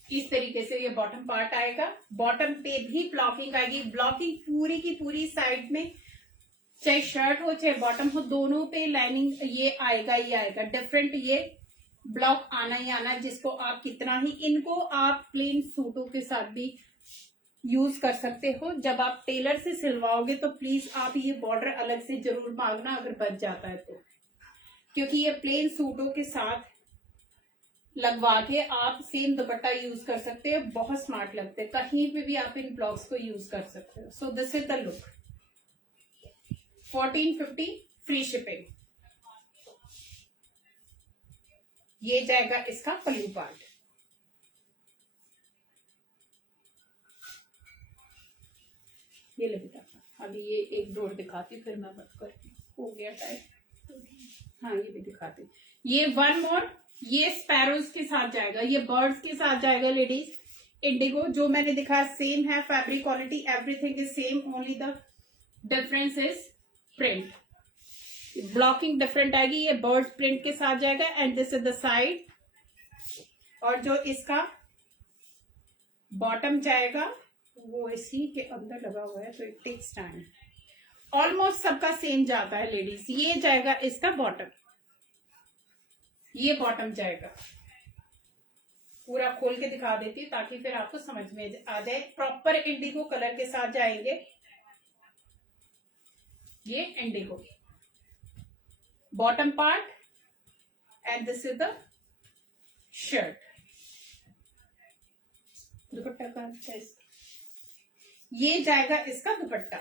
इस तरीके से ये बॉटम पार्ट आएगा। बॉटम पे भी ब्लॉकिंग आएगी, ब्लॉकिंग पूरी की पूरी साइड में, चाहे शर्ट हो चाहे बॉटम हो, दोनों पे लाइनिंग ये आएगा, ये आएगा डिफरेंट, ये ब्लॉक आना ही आना, जिसको आप कितना ही, इनको आप प्लेन सूटों के साथ भी यूज कर सकते हो। जब आप टेलर से सिलवाओगे तो प्लीज आप ये बॉर्डर अलग से जरूर मांगना अगर बच जाता है तो, क्योंकि ये प्लेन सूटों के साथ लगवा के आप सेम दुपट्टा यूज कर सकते हो, बहुत स्मार्ट लगते हैं, कहीं पे भी आप इन ब्लॉक्स को यूज कर सकते हो। सो this is the look, 1450 free shipping. ये जाएगा इसका पल्लू पार्ट। ये ले बेटा, अभी ये एक डोर दिखाती फिर मैं बंद करती, हो गया टाइम। हाँ ये भी दिखाती। ये वन मोर, ये स्पैरोज के साथ जाएगा, ये बर्ड्स के साथ जाएगा लेडीज। इंडिगो जो मैंने दिखाया सेम है, fabric quality everything is same, only the difference is print, blocking different आएगी। ये बर्ड्स प्रिंट के साथ जाएगा and this is the side. और जो इसका बॉटम जाएगा वो इसी के अंदर लगा हुआ है, तो इट टेक्स टाइम। ऑलमोस्ट सबका सेम जाता है लेडीज। ये जाएगा इसका बॉटम, ये बॉटम जाएगा। पूरा खोल के दिखा देती हूँ ताकि फिर आपको समझ में आ जाए। प्रॉपर इंडिगो कलर के साथ जाएंगे, ये Indigo bottom part and this is the shirt. दुपट्टा का ये जाएगा इसका दुपट्टा।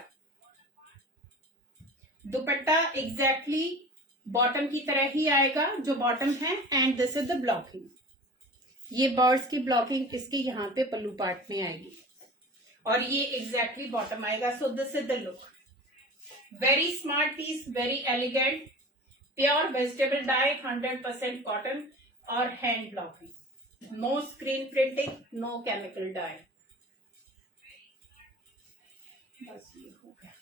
दुपट्टा एग्जैक्टली बॉटम की तरह ही आएगा जो बॉटम है, and this is the blocking. ये बर्ड्स की ब्लॉकिंग इसके यहाँ पे पल्लू पार्ट में आएगी, और ये एग्जैक्टली बॉटम आएगा। So this is the look, very smart piece, very elegant, pure vegetable dye, 100% cotton और hand blocking, no screen printing, no chemical dye. बस ये हो गया।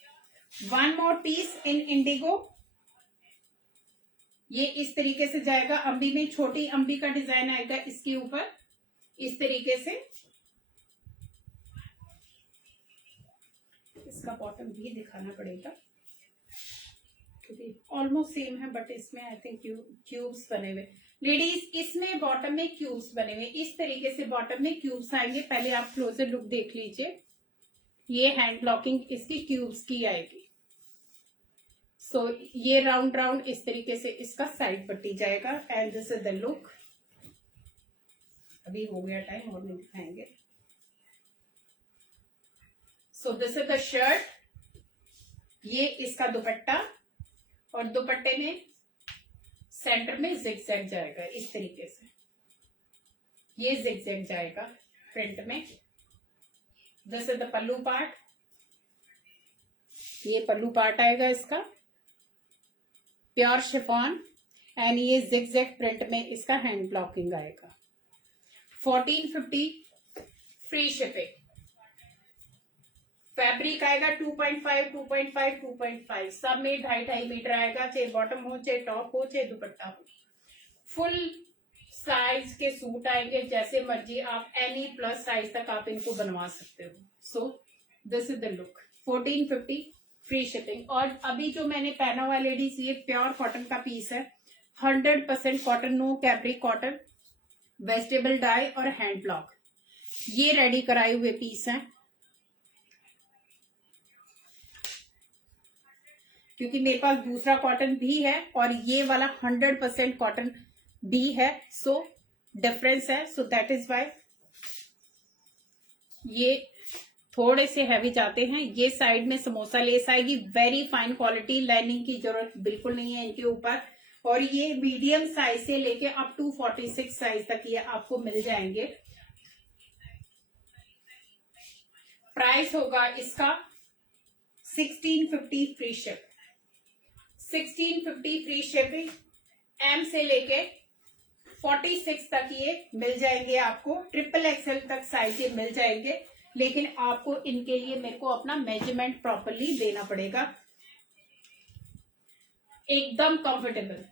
One more piece in indigo, ये इस तरीके से जाएगा। अंबी में छोटी अंबी का डिजाइन आएगा इसके ऊपर, इस तरीके से। इसका बॉटम भी दिखाना पड़ेगा, ऑलमोस्ट सेम है, बट इसमें आई थिंक क्यूब्स बने हुए। लेडीज इसमें बॉटम में क्यूब्स बने हुए, इस तरीके से बॉटम में क्यूब्स आएंगे। पहले आप क्लोजर लुक देख लीजिए, ये हैंड ब्लॉकिंग इसकी क्यूब्स की आएगी। सो ये राउंड राउंड इस तरीके से इसका साइड पट्टी जाएगा and this is the look. अभी हो गया टाइम और नहीं दिखाएंगे। सो दिस इज द शर्ट, ये इसका दुपट्टा, और दुपट्टे में सेंटर में जिगजैग जाएगा इस तरीके से, ये जिगजैग जाएगा फ्रंट में। This is the pallu part, ये पल्लू पार्ट आएगा इसका, प्योर शिफॉन, एंड ये जिगजैग प्रिंट में इसका हैंड ब्लॉकिंग आएगा। 1450 फ्री शिपिंग। फैब्रिक आएगा 2.5, 2.5, 2.5, सब में 2.5 मीटर आएगा, चाहे बॉटम हो, चाहे टॉप हो, चाहे दुपट्टा हो। फुल साइज के सूट आएंगे, जैसे मर्जी आप एनी प्लस साइज तक आप इनको बनवा सकते हो। सो this is the look. 1450 free shipping. और अभी जो मैंने पहना हुआ लेडीज, ये प्योर कॉटन का पीस है, 100% cotton, no cambric cotton, vegetable dye और हैंड ब्लॉक, ये रेडी कराए हुए पीस हैं। क्योंकि मेरे पास दूसरा कॉटन भी है और ये वाला 100% कॉटन भी है, सो डिफरेंस है। सो दैट इज वाई ये थोड़े से हैवी जाते हैं। ये साइड में समोसा लेस आएगी, वेरी फाइन क्वालिटी, लाइनिंग की जरूरत बिल्कुल नहीं है इनके ऊपर। और ये मीडियम साइज से लेके अप टू 46 साइज तक ये आपको मिल जाएंगे। प्राइस होगा इसका 1650 free ship, 1650 free shipping. M से लेके 46 तक ये मिल जाएंगे आपको, XXL तक साइज ये मिल जाएंगे, लेकिन आपको इनके लिए मेरे को अपना मेजरमेंट प्रॉपरली देना पड़ेगा। एकदम कंफर्टेबल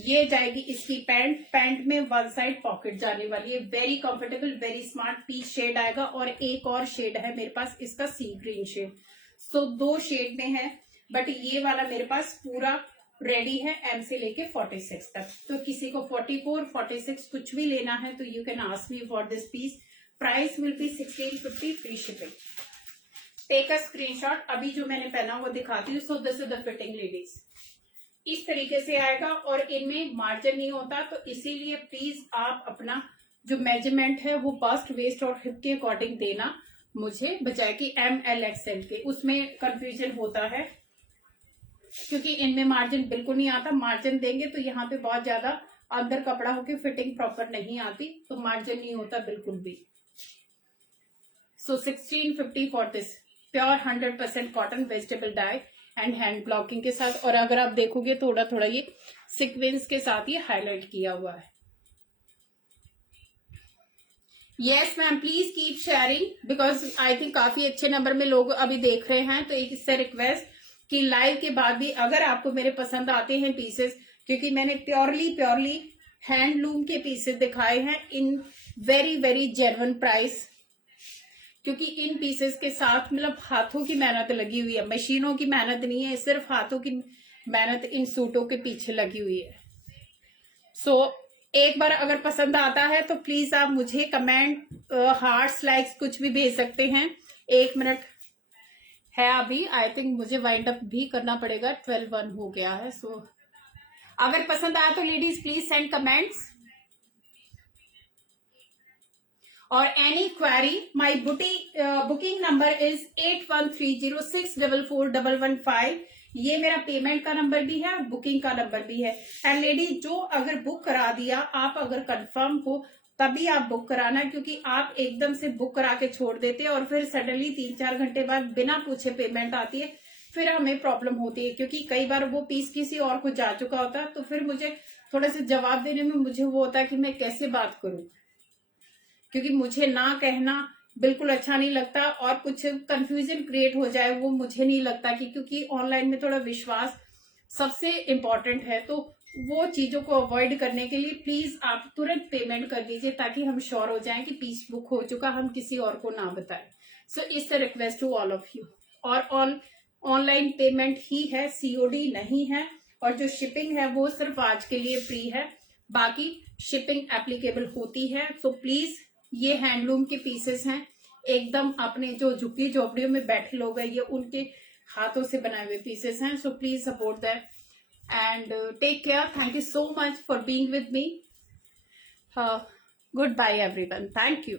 ये जाएगी इसकी पैंट, पैंट में वन साइड पॉकेट जाने वाली है, very comfortable, very smart. Peach shade आएगा और एक और शेड है मेरे पास इसका sea green shade. So 2 shade में है, बट ये वाला मेरे पास पूरा रेडी है एम से लेके 46 तक। तो किसी को 44, 46 कुछ भी लेना है तो you can ask me for this piece. Price will be 1650 free shipping. Take a screenshot. अभी जो मैंने पहना वो दिखाती हूँ। So this is the fitting ladies, इस तरीके से आएगा और इनमें मार्जिन नहीं होता, तो इसीलिए प्लीज आप अपना जो मेजरमेंट है वो बस्ट, वेस्ट और हिप के अकॉर्डिंग देना मुझे, बजाय कि ML XL के, उसमें कंफ्यूजन होता है क्योंकि इनमें मार्जिन बिल्कुल नहीं आता। मार्जिन देंगे तो यहाँ पे बहुत ज्यादा अंदर कपड़ा होके फिटिंग प्रॉपर नहीं आती, तो मार्जिन नहीं होता बिल्कुल भी। सो 1650 for this pure 100% cotton, vegetable die and hand blocking के साथ। और अगर आप देखोगे थोड़ा थोड़ा ये सीक्वेंस के साथ ये हाईलाइट किया हुआ है। Yes ma'am, please keep sharing because I think काफी अच्छे नंबर में लोग अभी देख रहे हैं। तो एक इससे रिक्वेस्ट कि लाइव के बाद भी अगर आपको मेरे पसंद आते हैं पीसेस, क्योंकि मैंने प्योरली हैंडलूम के पीसेस दिखाए हैं in very very genuine price, क्योंकि इन पीसेस के साथ मतलब हाथों की मेहनत लगी हुई है, मशीनों की मेहनत नहीं है, सिर्फ हाथों की मेहनत इन सूटों के पीछे लगी हुई है। सो एक बार अगर पसंद आता है तो प्लीज आप मुझे कमेंट, हार्ट्स, लाइक्स कुछ भी भेज सकते हैं। 1 मिनट है अभी, आई थिंक मुझे वाइंड अप भी करना पड़ेगा, 12:01 हो गया है। सो अगर पसंद आया तो लेडीज प्लीज सेंड कमेंट्स। और any query, my booking number is 8130644115। ये मेरा पेमेंट का नंबर भी है और बुकिंग का नंबर भी है। एंड लेडीज जो अगर बुक करा दिया, आप अगर कंफर्म हो तभी आप बुक कराना, क्योंकि आप एकदम से बुक करा के छोड़ देते हैं और फिर सडनली 3-4 घंटे बाद बिना पूछे पेमेंट आती है, फिर हमें प्रॉब्लम होती है। क्योंकि कई बार वो पीस किसी और को जा चुका होता है, तो फिर मुझे थोड़ा सा जवाब देने में मुझे वो होता है कि मैं कैसे बात करूं, क्योंकि मुझे ना कहना बिल्कुल अच्छा नहीं लगता और कुछ कंफ्यूजन क्रिएट हो जाए वो मुझे नहीं लगता कि, क्योंकि ऑनलाइन में थोड़ा विश्वास सबसे इम्पोर्टेंट है। तो वो चीजों को अवॉइड करने के लिए प्लीज आप तुरंत पेमेंट कर दीजिए ताकि हम श्योर हो जाएं कि पीस बुक हो चुका, हम किसी और को ना बताएं। So it's a request to all of you और ऑनलाइन पेमेंट ही है, सीओडी नहीं है, और जो शिपिंग है वो सिर्फ आज के लिए फ्री है, बाकी शिपिंग एप्लीकेबल होती है। सो प्लीज, ये हैंडलूम के पीसेस हैं, एकदम अपने जो झुग्गी झोपड़ियों में बैठे लोग हैं, ये उनके हाथों से बनाए हुए पीसेस हैं। So please support that and take care. Thank you so much for being with me. Good bye everyone, thank you.